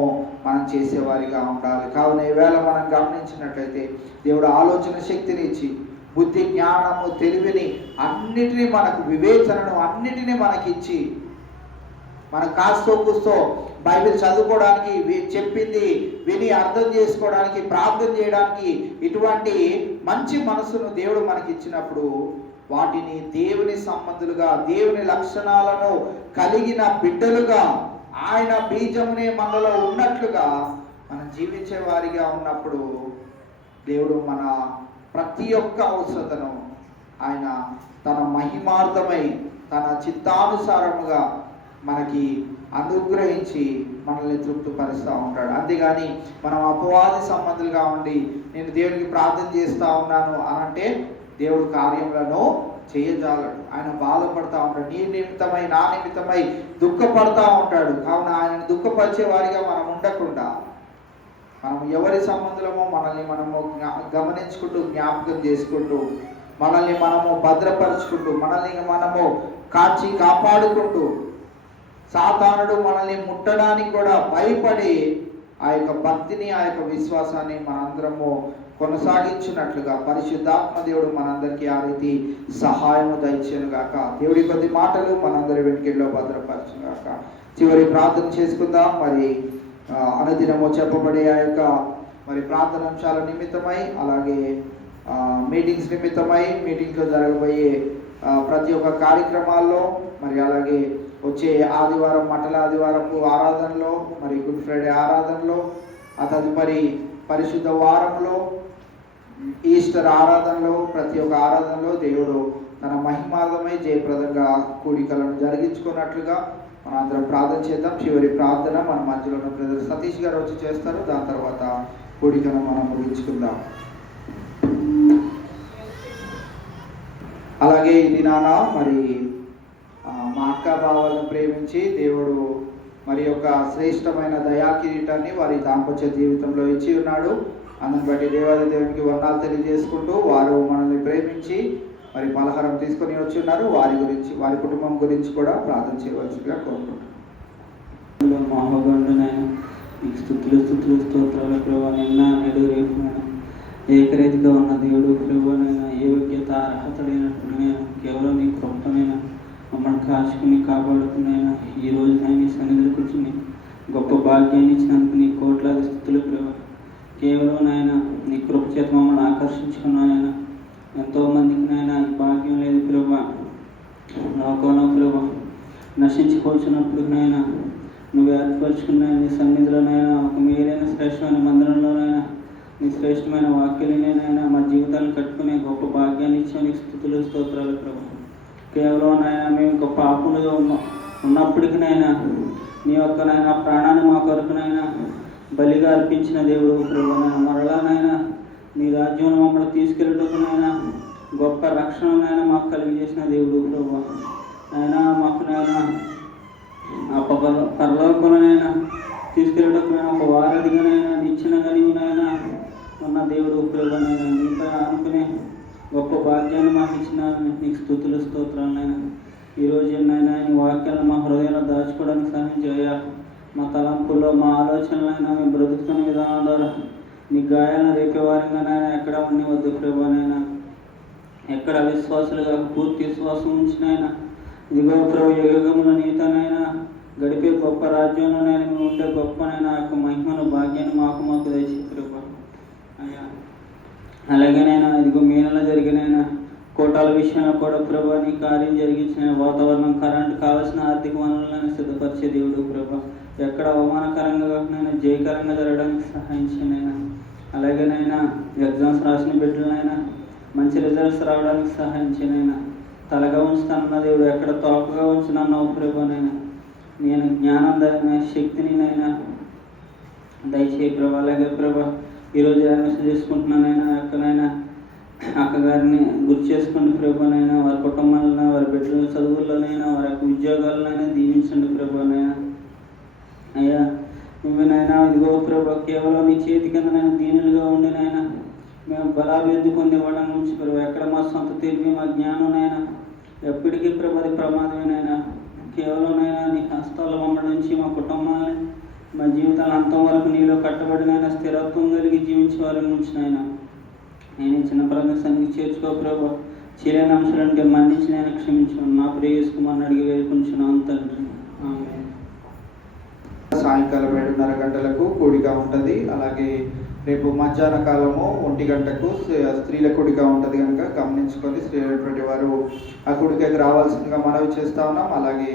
మనం చేసేవారిగా ఉండాలి. కావున ఈవేళ మనం గమనించినట్లయితే దేవుడు ఆలోచన శక్తిని ఇచ్చి, బుద్ధి, జ్ఞానము, తెలివిని అన్నిటినీ మనకు, వివేచనను అన్నిటినీ మనకిచ్చి, మనం కాస్తో కూస్తో బైబిల్ చదువుకోవడానికి, చెప్పింది విని అర్థం చేసుకోవడానికి, ప్రార్థన చేయడానికి ఇటువంటి మంచి మనసును దేవుడు మనకి ఇచ్చినప్పుడు వాటిని దేవుని సంబంధులుగా, దేవుని లక్షణాలను కలిగిన బిడ్డలుగా, ఆయన బీజమునే మనలో ఉన్నట్లుగా మనం జీవించే వారిగా ఉన్నప్పుడు దేవుడు మన ప్రతి ఒక్క అవసరతను ఆయన తన మహిమార్థమై తన చిత్తానుసారముగా మనకి అనుగ్రహించి మనల్ని తృప్తిపరుస్తూ ఉంటాడు. అంతేగాని మనం అపవాది సంబంధులుగా ఉండి నేను దేవునికి ప్రార్థన చేస్తూ ఉన్నాను అని అంటే దేవుడు కార్యములను చేయజాలడు. ఆయన బాధపడతా ఉంటాడు, నీ నిమిత్తమై, నా నిమిత్తమై దుఃఖపడతా ఉంటాడు. కావున ఆయన దుఃఖపరిచే వారిగా మనం ఉండకుండా మనం ఎవరి సంబంధులమో మనల్ని మనము గమనించుకుంటూ, జ్ఞాపకం చేసుకుంటూ, మనల్ని మనము భద్రపరుచుకుంటూ, మనల్ని మనము కాచి కాపాడుకుంటూ, సాతానుడు మనల్ని ముట్టడానికి కూడా భయపడి ఆ యొక్క భక్తిని, ఆ యొక్క విశ్వాసాన్ని మనందరము కొనసాగించినట్లుగా పరిశుద్ధాత్మ దేవుడు మనందరికీ ఆ రీతి సహాయము దయచేయను గాక. దేవుడి కొద్ది మాటలు మనందరి వెనుకల్లో భద్రపరచును గాక. చివరి ప్రార్థన చేసుకుందాం. మరి అనుదినము చెప్పబడే ఆ యొక్క మరి ప్రార్థనాంశాల నిమిత్తమై, అలాగే మీటింగ్స్ నిమిత్తమై, మీటింగ్లో జరగబోయే ప్రతి ఒక్క కార్యక్రమాల్లో, మరి అలాగే వచ్చే ఆదివారం మండల ఆదివారపు ఆరాధనలో, మరి గుడ్ ఫ్రైడే ఆరాధనలో, ఆ తదుపరి పరిశుద్ధ వారంలో, ఈస్టర్ ఆరాధనలో, ప్రతి ఒక్క ఆరాధనలో దేవుడు తన మహిమార్థమై జయప్రదంగా కూడికలను జరిగించుకున్నట్లుగా మనందరం ప్రార్థన చేద్దాం. చివరి ప్రార్థన మన మధ్యలో ఉన్న బ్రదర్ సతీష్ గారు వచ్చి చేస్తారు. దాని తర్వాత కూడికను మనం ముగించుకుందాం. అలాగే ఈ దినాన మరి మా అక్క బావలను ప్రేమించి దేవుడు మరి యొక్క శ్రేష్టమైన దయా కిరీటాన్ని వారి దాంపత్య జీవితంలో ఇచ్చి ఉన్నాడు. అందుని బట్టి దేవాది దేవునికి వందనాలు తెలియజేసుకుంటూ, వారు మనల్ని ప్రేమించి మరి పలహారం తీసుకొని వచ్చి ఉన్నారు. వారి గురించి, వారి కుటుంబం గురించి కూడా ప్రార్థన చేయవలసిందిగా కోరుకుంటున్నాను. స్థుతులు స్తోత్రాలు ప్రభావ, నిన్న నేడు రేపు ఏకరీతిగా ఉన్న దేవుడు ప్రభువనైనా, ఏ యోగ్యత అర్హత లేనట్టునైనా కేవలం నీ కృపనైనా మమ్మల్ని కాచుకుని కాపాడుకునైనా ఈ రోజు నీ సన్నిధిలో కూర్చుని గొప్ప భాగ్యాన్ని ఇచ్చినందుకు నీ కోట్లాది స్థుతులు ప్రభావ. కేవలం నాయన నీ కృప చేత మమ్మల్ని ఆకర్షించుకున్నాయన. ఎంతోమందికి నాయన ఈ భాగ్యం లేదు ప్రభా. లోకంలో ప్రభా నశించుకోవచ్చినప్పుడు నాయన నువ్వు ఏర్పరచుకున్న నీ సన్నిధిలోనైనా ఒక మేలైన శ్రేష్టమైన మందిరంలోనైనా నీ శ్రేష్టమైన వాక్యాలనైనా మా జీవితాలను కట్టుకునే గొప్ప భాగ్యాన్ని ఇచ్చావు. నీకు స్థుతులు స్తోత్రాలు ప్రభా. కేవలం నాయన మేము ఒక పాపులుగా ఉన్నప్పటికీ నాయన నీ యొక్క నాయన ప్రాణాన్ని మా కొరకునైనా బలిగా అర్పించిన దేవుడు ప్రభు. మరలానైనా నీ రాజ్యంలో మమ్మల్ని తీసుకెళ్ళటకునైనా గొప్ప రక్షణనైనా మాకు కలిగజేసిన దేవుడు ప్రభు. అయినా మాకు నైనా ఆ పరలోకంలోనైనా తీసుకెళ్ళటకునైనా ఒక వారధిగానైనా నిచ్చిన కలిగినైనా ఉన్న దేవుడు ప్రభు. నీపై అనుకునే గొప్ప భాగ్యాన్ని మాకు ఇచ్చిన నీకు స్థుతులు స్తోత్రాలనైనా. ఈరోజు నైనా నీ వాక్యాలను మా హృదయంలో దాచుకోవడానికి సహాయం చేయ. మా తలంపుల్లో, మా ఆలోచనలైనా మేము బ్రతుకుతున్న విధానం ద్వారా నీ గాయాలను రేపేవారిగానైనా ఎక్కడ ఉండవద్దు ప్రభానైనా. ఎక్కడ అవిశ్వాసులుగా పూర్తి విశ్వాసం ఉంచినైనా ఇదిగో ప్రభు యుగముల నీతనైనా గడిపే గొప్ప రాజ్యంలోనైనా మేము ఉండే గొప్పనైనా యొక్క మహిమను భాగ్యాన్ని మాకు దయచేసి ప్రభు. అయ్యా అలాగేనైనా ఇదిగో మీనలో జరిగినైనా కోటాల విషయంలో కూడా ప్రభా నీ కార్యం జరిగించిన వాతావరణం కరెంట్ కావాల్సిన ఆర్థిక వనరులను సిద్ధపరిచే దేవుడు ప్రభా ఎక్కడ అవమానకరంగా కాకుండా జయకరంగా జరగడానికి సహాయించినైనా అలాగేనైనా ఎగ్జామ్స్ రాసిన బిడ్డలనైనా మంచి రిజల్ట్స్ రావడానికి సహాయించినైనా తలగా ఉంచుతానన్న దేవుడు ఎక్కడ తోకగా ఉంచునన్నావు ప్రభానైనా నేను జ్ఞానం శక్తినినైనా దయచేయి ప్రభా అలాగే ప్రభా ఈరోజు మెసేజ్ చేసుకుంటున్నానైనా ఎక్కడైనా అక్కగారిని గుర్తు చేసుకోండి ప్రభానైనా వారి కుటుంబాలైనా వారి బిడ్డల చదువుల్లోనైనా వారి యొక్క ఉద్యోగాలనైనా దీవించండి ప్రభానైనా అయ్యా నువ్వునైనా ఇదిగో ప్రభా కేవలం నీ చేతి కింద నేను దీనులుగా ఉండినైనా మేము బలాభివృద్ధి పొందేవాళ్ళని నుంచి ప్రభు ఎక్కడ మా సొంత తెలివి మా జ్ఞానంనైనా ఎప్పటికీ ప్రభాది ప్రమాదమేనైనా కేవలంనైనా నీ హస్తాల మమ్మల్ని నుంచి మా కుటుంబాలని మా జీవితాలు అంతం వరకు నీలో కట్టబడినైనా స్థిరత్వం కలిగి జీవించే వారిని ఉంచినైనా నేను చిన్న ప్రదేశానికి చేర్చుకో ప్రభా చీరైన అంశాలంటే మన్నించి నేను క్షమించాను నా ప్రియస్కుమార్ని అడిగి వేడుకుంటున్నాను తండ్రి ఆమేన్. సాయంకాలం 7:30 గంటలకు కూడిక ఉంటుంది. అలాగే రేపు మధ్యాహ్న కాలము 1 గంటకు స్త్రీల కూడిక ఉంటుంది కనుక గమనించుకొని స్త్రీలైనటువంటి వారు ఆ కూడికకి రావాల్సిందిగా మనవి చేస్తా ఉన్నాం. అలాగే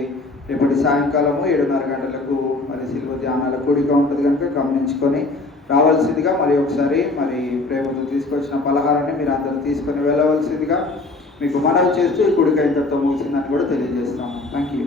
రేపటి సాయంకాలము 7:30 గంటలకు మరి శిల్వ ధ్యానాల కూడిక ఉంటుంది కనుక గమనించుకొని రావాల్సిందిగా మరి ఒకసారి మరి ప్రేమతో తీసుకొచ్చిన పలహారాన్ని మీరు అందరూ తీసుకొని వెళ్ళవలసిందిగా మీకు మనవి చేస్తూ ఈ కూడిక ఇంతటితో ముగిసిందని కూడా తెలియజేస్తాము. Thank you.